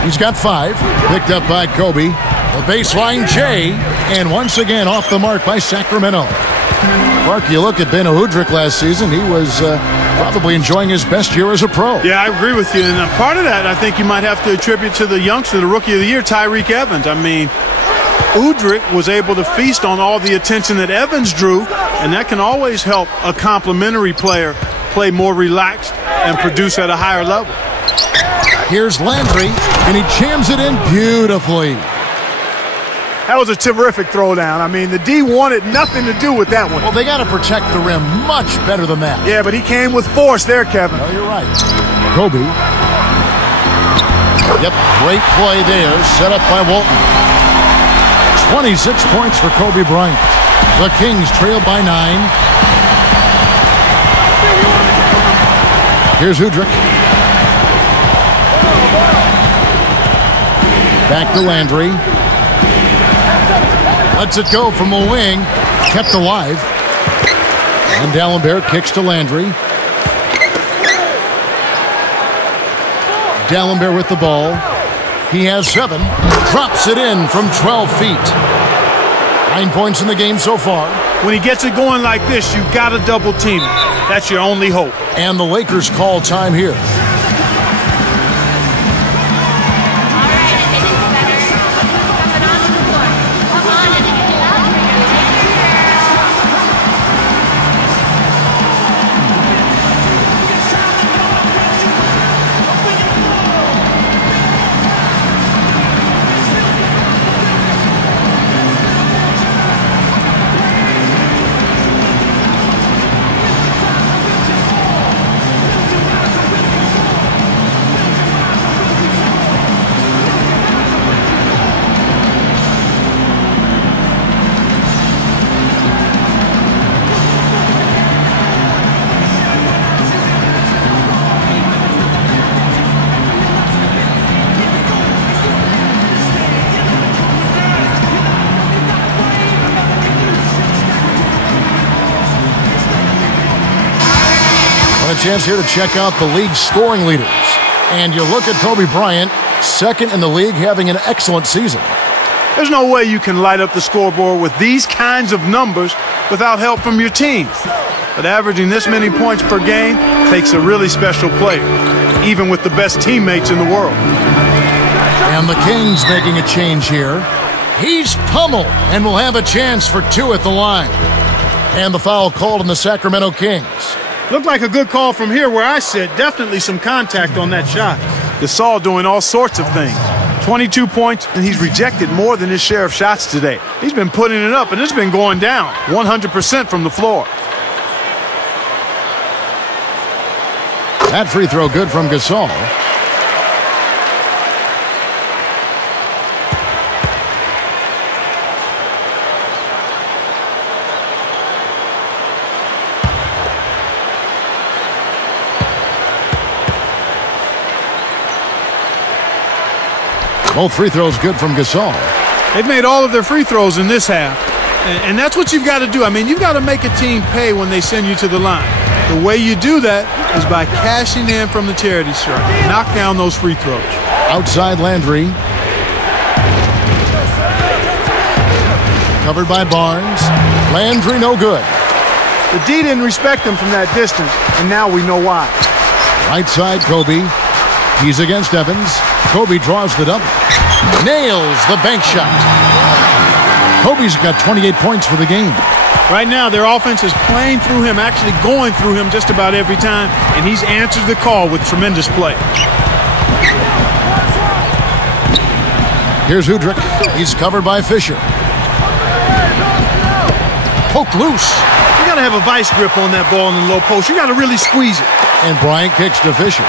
He's got 5. Picked up by Kobe. The baseline J. And once again off the mark by Sacramento. Clark, you look at Beno Udrih last season, he was probably enjoying his best year as a pro. Yeah, I agree with you. And part of that, I think you might have to attribute to the youngster, the Rookie of the Year, Tyreek Evans. I mean, Udrih was able to feast on all the attention that Evans drew, and that can always help a complimentary player play more relaxed and produce at a higher level. Here's Landry, and he jams it in beautifully. That was a terrific throwdown. I mean, the D wanted nothing to do with that one. Well, they got to protect the rim much better than that. Yeah, but he came with force there, Kevin. Oh, you're right. Kobe. Yep, great play there, set up by Walton. 26 points for Kobe Bryant. The Kings trail by 9. Here's Udrih. Back to Landry. Lets it go from a wing. Kept alive. And Dallenberg kicks to Landry. Dallenberg with the ball. He has 7. Drops it in from 12 feet. 9 points in the game so far. When he gets it going like this, you've got to double team him. That's your only hope. And the Lakers call time here. Chance here to check out the league's scoring leaders. And you look at Kobe Bryant, second in the league, having an excellent season. There's no way you can light up the scoreboard with these kinds of numbers without help from your team. But averaging this many points per game takes a really special player, even with the best teammates in the world. And the Kings making a change here. He's pummeled and will have a chance for 2 at the line. And the foul called on the Sacramento Kings. Looked like a good call from here where I sit. Definitely some contact on that shot. Gasol doing all sorts of things. 22 points, and he's rejected more than his share of shots today. He's been putting it up, and it's been going down 100% from the floor. That free throw good from Gasol. Both free throws good from Gasol. They've made all of their free throws in this half. And that's what you've got to do. I mean, you've got to make a team pay when they send you to the line. The way you do that is by cashing in from the charity stripe. Knock down those free throws. Outside Landry. Covered by Barnes. Landry no good. The D didn't respect him from that distance, and now we know why. Right side Kobe. He's against Evans. Kobe draws the double. Nails the bank shot. Kobe's got 28 points for the game. Right now, their offense is playing through him, actually going through him just about every time, and he's answered the call with tremendous play. Here's Udrih. He's covered by Fisher. Poked loose. You got to have a vice grip on that ball in the low post. You got to really squeeze it. And Bryant kicks to Fisher.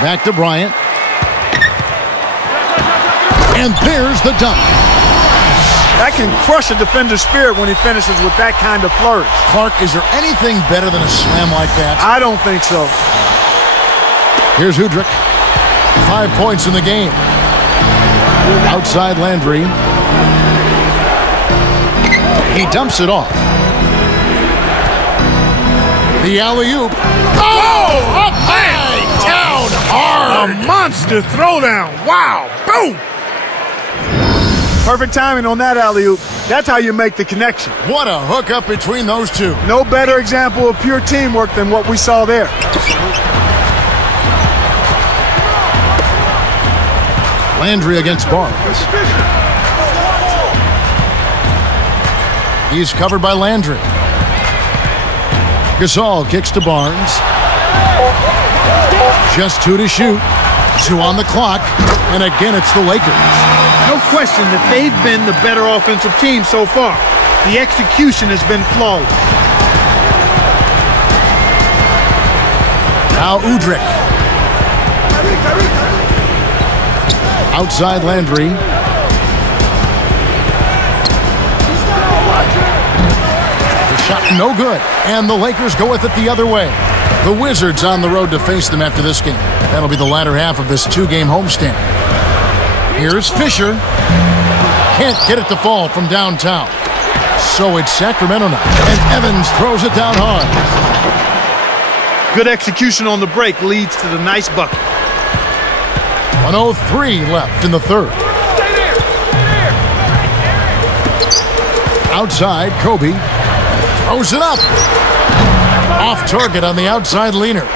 Back to Bryant. And there's the dunk. That can crush a defender's spirit when he finishes with that kind of flourish. Clark, is there anything better than a slam like that? I don't think so. Here's Udrih. 5 points in the game. Outside Landry. He dumps it off. The alley-oop. Oh! Up high! Down hard! A monster throwdown. Wow. Boom! Perfect timing on that alley-oop. That's how you make the connection. What a hookup between those two. No better example of pure teamwork than what we saw there. Landry against Barnes. He's covered by Landry. Gasol kicks to Barnes. Just 2 to shoot. 2 on the clock. And again, it's the Lakers. No question that they've been the better offensive team so far. The execution has been flawless. Now Udrih. Outside Landry. The shot no good. And the Lakers go with it the other way. The Wizards on the road to face them after this game. That'll be the latter half of this 2-game homestand. Here's Fisher. Can't get it to fall from downtown. So it's Sacramento now. And Evans throws it down hard. Good execution on the break leads to the nice bucket. 1:03 left in the third. Outside, Kobe. Throws it up. Off target on the outside leaner.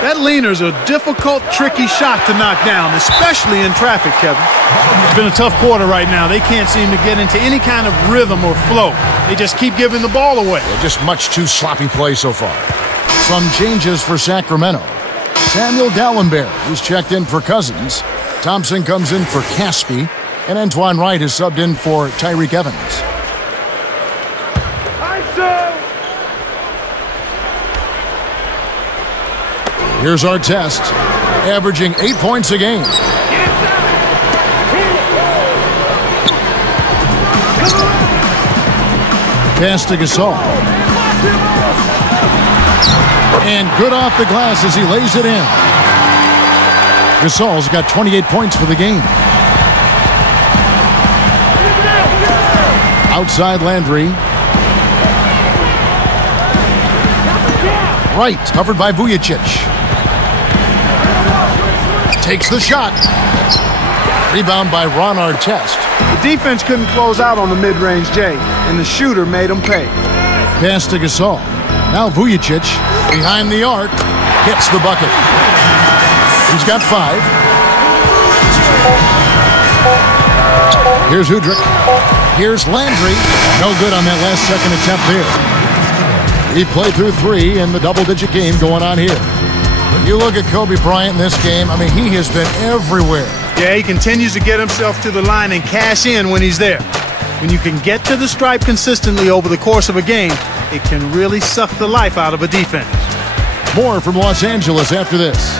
That leaner's a difficult, tricky shot to knock down, especially in traffic, Kevin. It's been a tough quarter right now. They can't seem to get into any kind of rhythm or flow. They just keep giving the ball away. Just much too sloppy play so far. Some changes for Sacramento. Samuel Dallenberg, who's checked in for Cousins. Thompson comes in for Caspi. And Antoine Wright is subbed in for Tyreke Evans. Here's our test, averaging 8 points a game. Pass to Gasol. And good off the glass as he lays it in. Gasol's got 28 points for the game. Outside Landry. Right, covered by Vujicic. Takes the shot. Rebound by Ron Artest. The defense couldn't close out on the mid-range J, and the shooter made him pay. Pass to Gasol. Now Vujicic, behind the arc, hits the bucket. He's got 5. Here's Udrih. Here's Landry. No good on that last second attempt there. He played through 3 in the double-digit game going on here. You look at Kobe Bryant in this game, I mean, he has been everywhere. Yeah, he continues to get himself to the line and cash in when he's there. When you can get to the stripe consistently over the course of a game, it can really suck the life out of a defense. More from Los Angeles after this.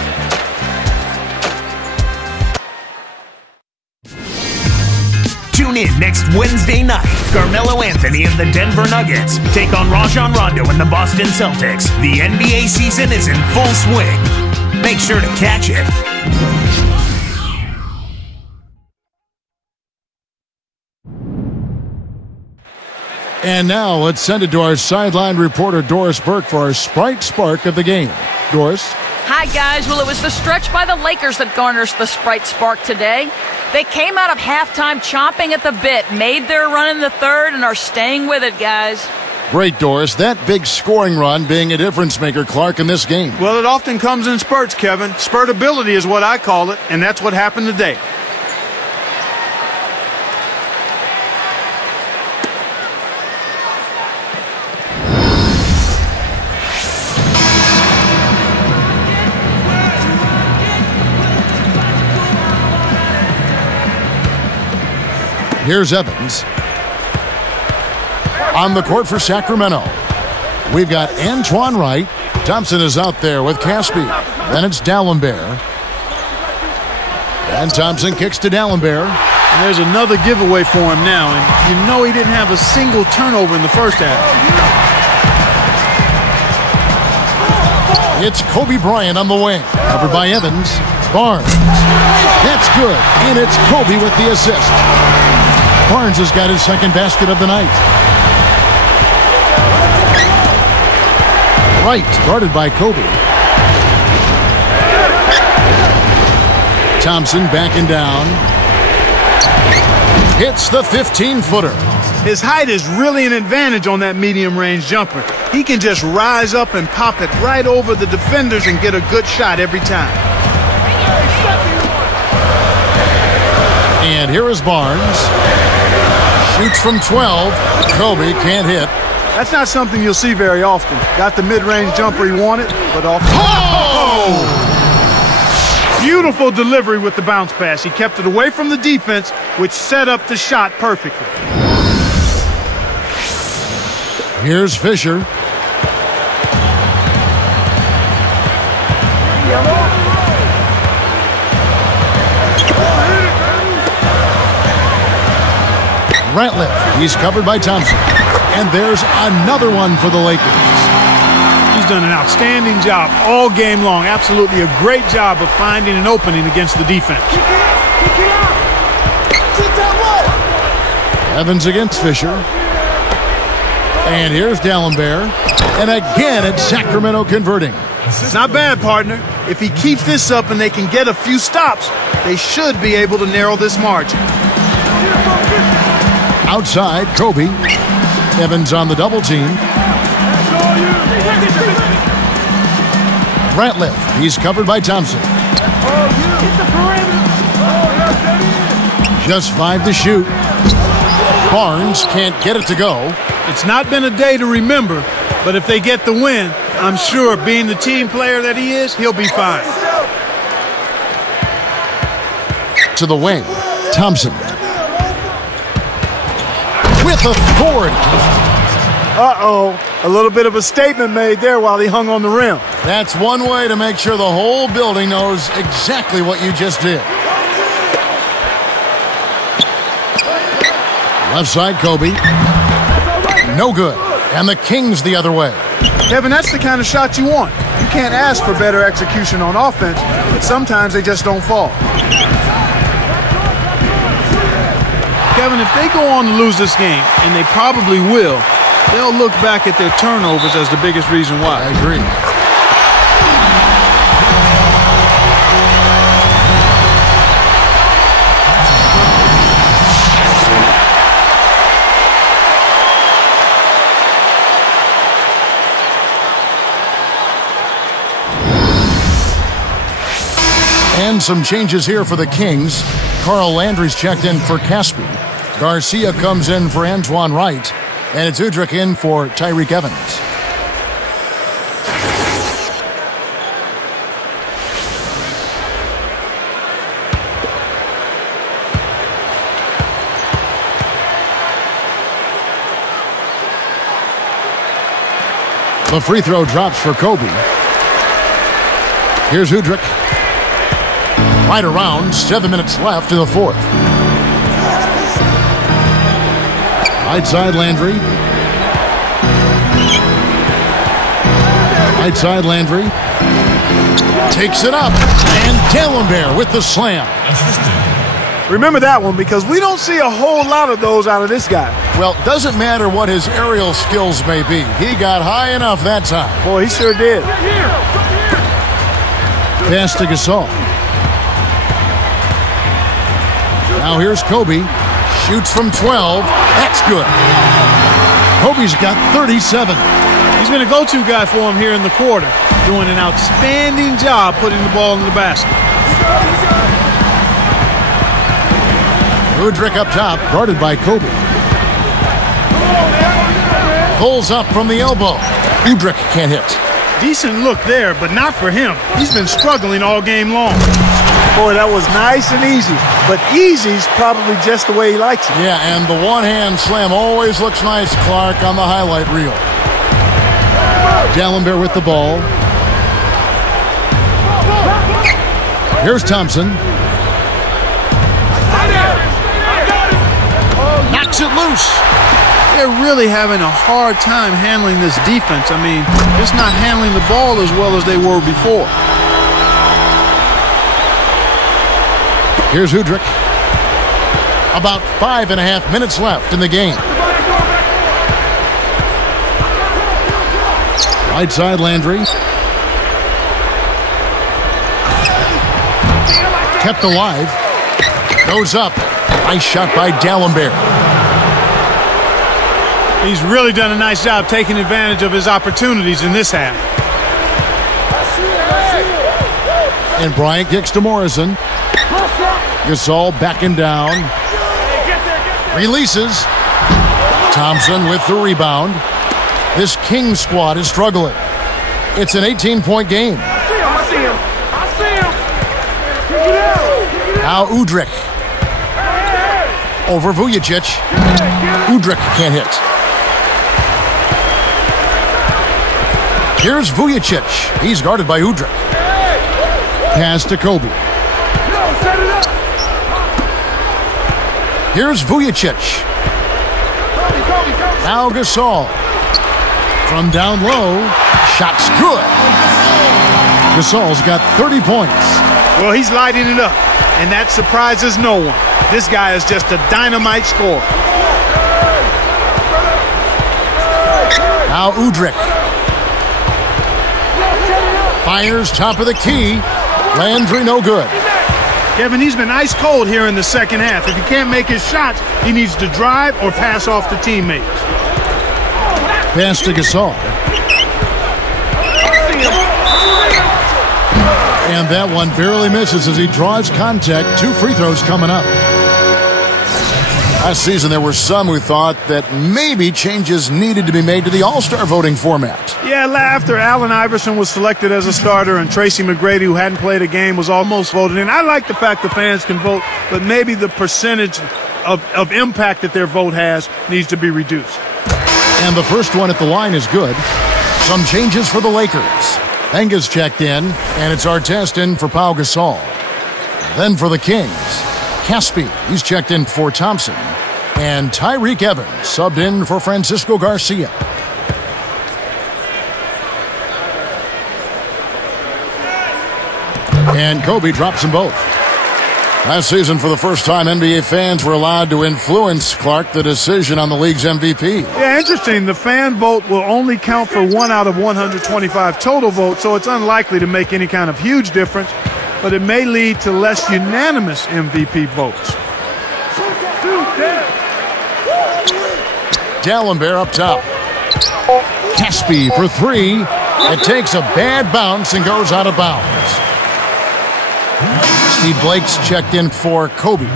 Tune in next Wednesday night. Carmelo Anthony and the Denver Nuggets take on Rajon Rondo and the Boston Celtics. The NBA season is in full swing. Make sure to catch it. And now let's send it to our sideline reporter Doris Burke for our Sprite Spark of the game. Doris? Hi, guys. Well, it was the stretch by the Lakers that garners the Sprite Spark today. They came out of halftime chomping at the bit, made their run in the third, and are staying with it, guys. Great, Doris. That big scoring run being a difference maker, Clark, in this game. Well, it often comes in spurts, Kevin. Spurtability is what I call it, and that's what happened today. Here's Evans. On the court for Sacramento. We've got Antoine Wright. Thompson is out there with Caspi. Then it's Dallenberg. And Thompson kicks to Dallenberg. And there's another giveaway for him now. And you know he didn't have a single turnover in the first half. It's Kobe Bryant on the wing. Covered by Evans. Barnes. That's good. And it's Kobe with the assist. Barnes has got his second basket of the night. Wright, guarded by Kobe. Thompson backing down. Hits the 15-footer. His height is really an advantage on that medium-range jumper. He can just rise up and pop it right over the defenders and get a good shot every time. And here is Barnes. Shoots from 12. Kobe can't hit. That's not something you'll see very often. Got the mid-range jumper he wanted, but off. Oh! Beautiful delivery with the bounce pass. He kept it away from the defense, which set up the shot perfectly. Here's Fisher. Ratliff. He's covered by Thompson. And there's another one for the Lakers. He's done an outstanding job all game long. Absolutely a great job of finding an opening against the defense. Evans against Fisher. And here's D'Alembert. And again, it's Sacramento converting. Not bad, partner. If he keeps this up and they can get a few stops, they should be able to narrow this margin. Outside, Kobe. Evans on the double team. Ratliff. He's covered by Thompson. Just 5 to shoot. Barnes can't get it to go. It's not been a day to remember, but if they get the win, I'm sure being the team player that he is, he'll be fine. To the wing. Thompson. With authority. Uh-oh. A little bit of a statement made there while he hung on the rim. That's one way to make sure the whole building knows exactly what you just did. Left side, Kobe. No good. And the Kings the other way. Kevin, that's the kind of shot you want. You can't ask for better execution on offense, but sometimes they just don't fall. Kevin, if they go on to lose this game, and they probably will, they'll look back at their turnovers as the biggest reason why. I agree. And some changes here for the Kings. Carl Landry's checked in for Caspi. Garcia comes in for Antoine Wright. And it's Udrich in for Tyreke Evans. The free throw drops for Kobe. Here's Udrich. Right around, 7 minutes left in the fourth. Right side, Landry. Right side, Landry. Takes it up. And D'Alembert with the slam. Remember that one, because we don't see a whole lot of those out of this guy. Well, doesn't matter what his aerial skills may be. He got high enough that time. Boy, he sure did. Pass to Gasol. Now here's Kobe. Shoots from 12. That's good. Kobe's got 37. He's been a go-to guy for him here in the quarter, doing an outstanding job putting the ball in the basket. Udrich up top, guarded by Kobe. Pulls up from the elbow. Udrich can't hit. Decent look there, but not for him. He's been struggling all game long. Boy, that was nice and easy. But easy's probably just the way he likes it. Yeah, and the one-hand slam always looks nice, Clark, on the highlight reel. D'Alembert with the ball. Here's Thompson. Knocks it loose. They're really having a hard time handling this defense. I mean, just not handling the ball as well as they were before. Here's Udrich. About 5.5 minutes left in the game. Right side, Landry. Kept alive. Goes up. Nice shot by D'Alembert. He's really done a nice job taking advantage of his opportunities in this half. And Bryant kicks to Morrison. Gasol backing down. Releases. Thompson with the rebound. This Kings squad is struggling. It's an 18-point game. I see him. Now Udrih. Over Vujacic. Udrih can't hit. Here's Vujacic. He's guarded by Udrih. Pass to Kobe. Here's Vujacic. Now Gasol. From down low. Shot's good. Gasol's got 30 points. Well, he's lighting it up, and that surprises no one. This guy is just a dynamite scorer. Now Udrih. Fires top of the key. Landry no good. Kevin, he's been ice cold here in the second half. If he can't make his shots, he needs to drive or pass off to teammates. Pass to Gasol. And that one barely misses as he draws contact. 2 free throws coming up. Last season, there were some who thought that maybe changes needed to be made to the All-Star voting format. Yeah, after Allen Iverson was selected as a starter and Tracy McGrady, who hadn't played a game, was almost voted in. I like the fact the fans can vote, but maybe the percentage of impact that their vote has needs to be reduced. And the first one at the line is good. Some changes for the Lakers. Enga's checked in, and it's Artest in for Pau Gasol. Then for the Kings, Caspi, he's checked in for Thompson. And Tyreke Evans subbed in for Francisco Garcia. And Kobe drops them both. Last season, for the first time, NBA fans were allowed to influence, Clark, the decision on the league's MVP. Yeah, interesting. The fan vote will only count for 1 out of 125 total votes, so it's unlikely to make any kind of huge difference, but it may lead to less unanimous MVP votes. D'Alembert up top. Caspi for 3. It takes a bad bounce and goes out of bounds. Steve Blake's checked in for Kobe.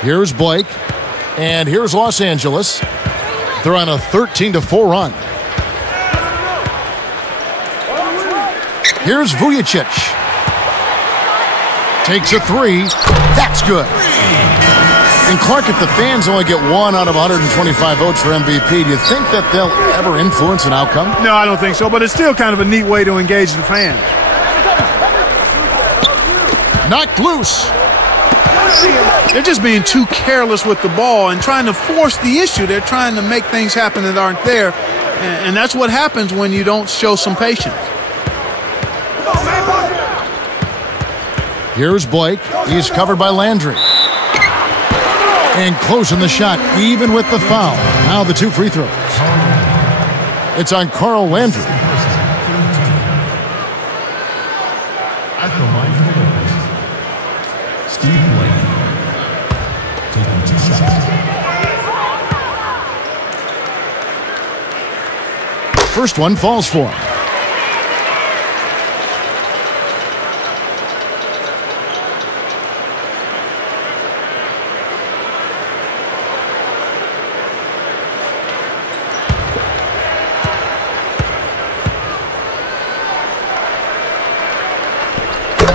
Here's Blake, and here's Los Angeles. They're on a 13-4 run. Here's Vujacic. Takes a 3. That's good. And Clark, if the fans only get 1 out of 125 votes for MVP, do you think that they'll ever influence an outcome? No, I don't think so, but it's still kind of a neat way to engage the fans. Knocked loose. They're just being too careless with the ball and trying to force the issue. They're trying to make things happen that aren't there, and that's what happens when you don't show some patience. Here's Blake. He's covered by Landry. And closing the shot, even with the foul. Now the 2 free throws. It's on Carl Landry. At the line for the Lakers, Steve Blake taking 2 shots. First one falls for him.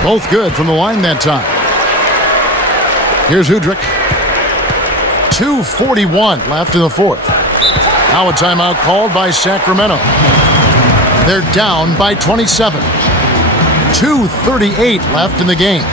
Both good from the line that time. Here's Udrih. 2:41 left in the fourth. Now a timeout called by Sacramento. They're down by 27. 2:38 left in the game.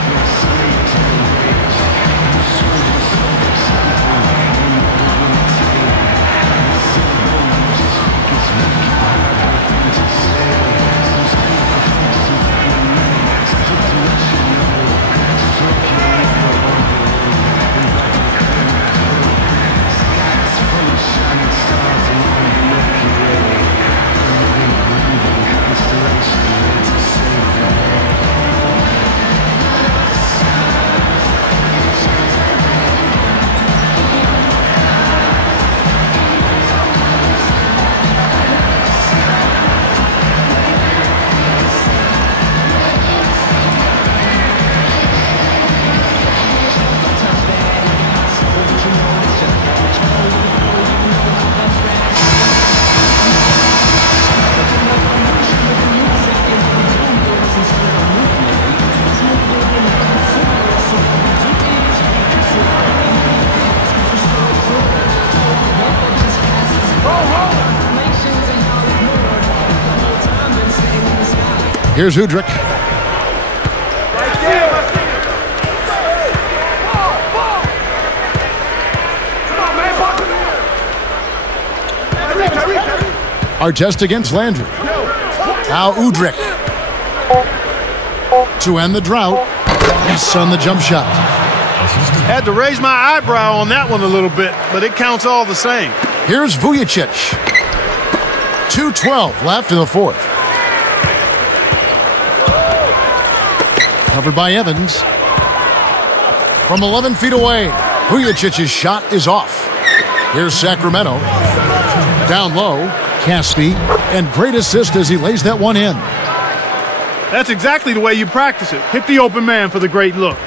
Here's Udrich. Artest against Landry. Now Udrich. To end the drought. Yes, on the jump shot. Had to raise my eyebrow on that one a little bit, but it counts all the same. Here's Vujicic. 2:12 left in the fourth. Covered by Evans. From 11 feet away, Vujicic's shot is off. Here's Sacramento. Down low, Caspi, and great assist as he lays that one in. That's exactly the way you practice it. Hit the open man for the great look.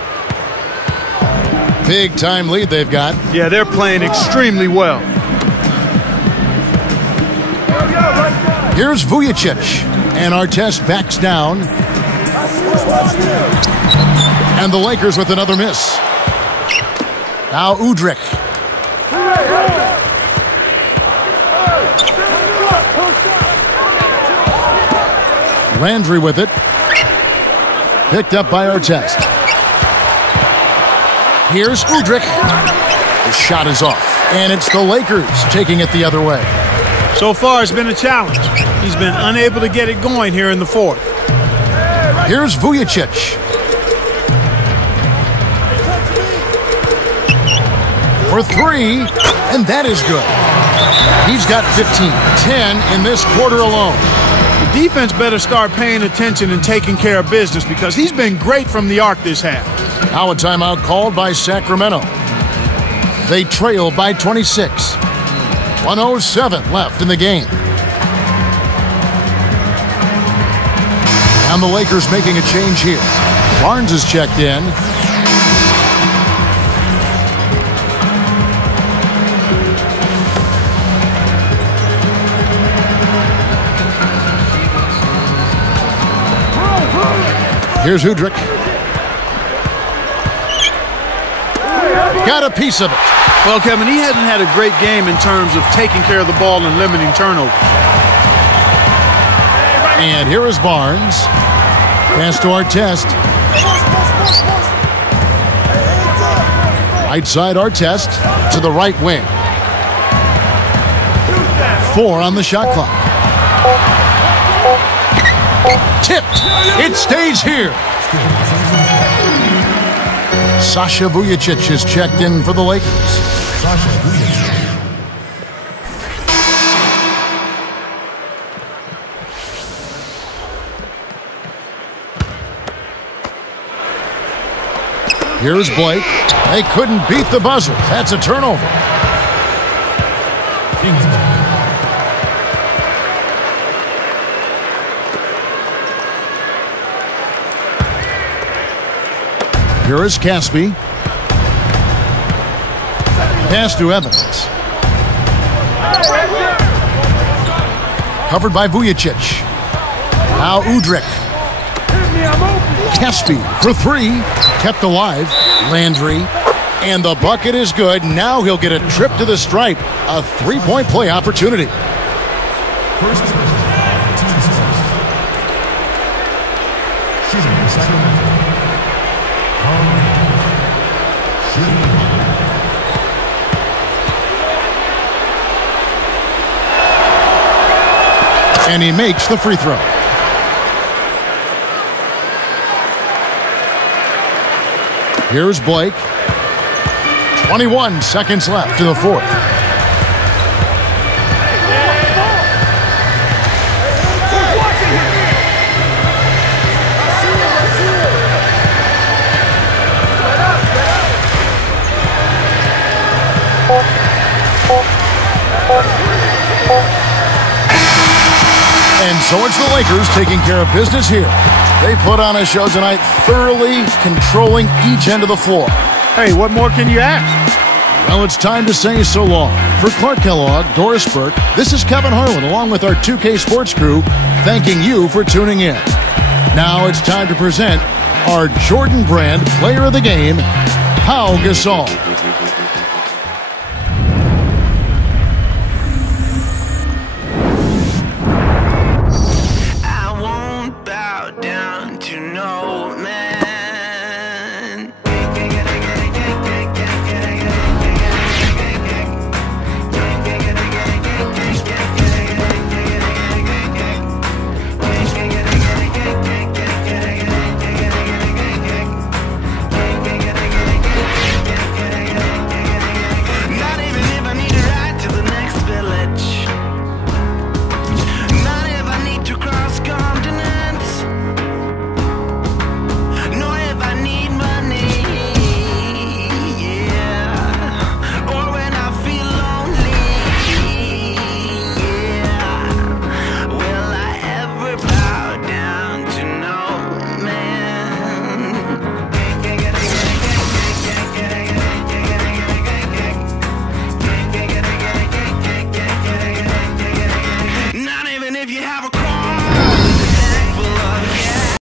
Big time lead they've got. Yeah, they're playing extremely well. Here's Vujicic, and Artest backs down. And the Lakers with another miss. Now Udrich. Landry with it. Picked up by Artest. Here's Udrich. The shot is off. And it's the Lakers taking it the other way. So far, it's been a challenge. He's been unable to get it going here in the fourth. Here's Vujicic. For three, and that is good. He's got 15, 10 in this quarter alone. The defense better start paying attention and taking care of business because he's been great from the arc this half. Now a timeout called by Sacramento. They trail by 26. 1:07 left in the game. And the Lakers making a change here. Barnes is checked in. Here's Udrich. Got a piece of it. Well, Kevin, he hasn't had a great game in terms of taking care of the ball and limiting turnovers. And here is Barnes. Pass to Artest. Right side Artest to the right wing. 4 on the shot clock. Tipped. It stays here. Sasha Vujicic is checked in for the Lakers. Here's Blake. They couldn't beat the buzzer. That's a turnover. Here is Caspi. Pass to Evans. Covered by Vujicic. Now Udrich. Caspi for 3. Kept alive. Landry. And the bucket is good. Now he'll get a trip to the stripe. A 3-point play opportunity. First team starts. Shooting for Sacramento. And he makes the free throw. Here's Blake. 21 seconds left to the fourth. And so it's the Lakers taking care of business here. They put on a show tonight, thoroughly controlling each end of the floor. Hey, what more can you ask? Well, it's time to say so long. For Clark Kellogg, Doris Burke, this is Kevin Harlan along with our 2K Sports crew, thanking you for tuning in. Now it's time to present our Jordan Brand Player of the Game, Pau Gasol.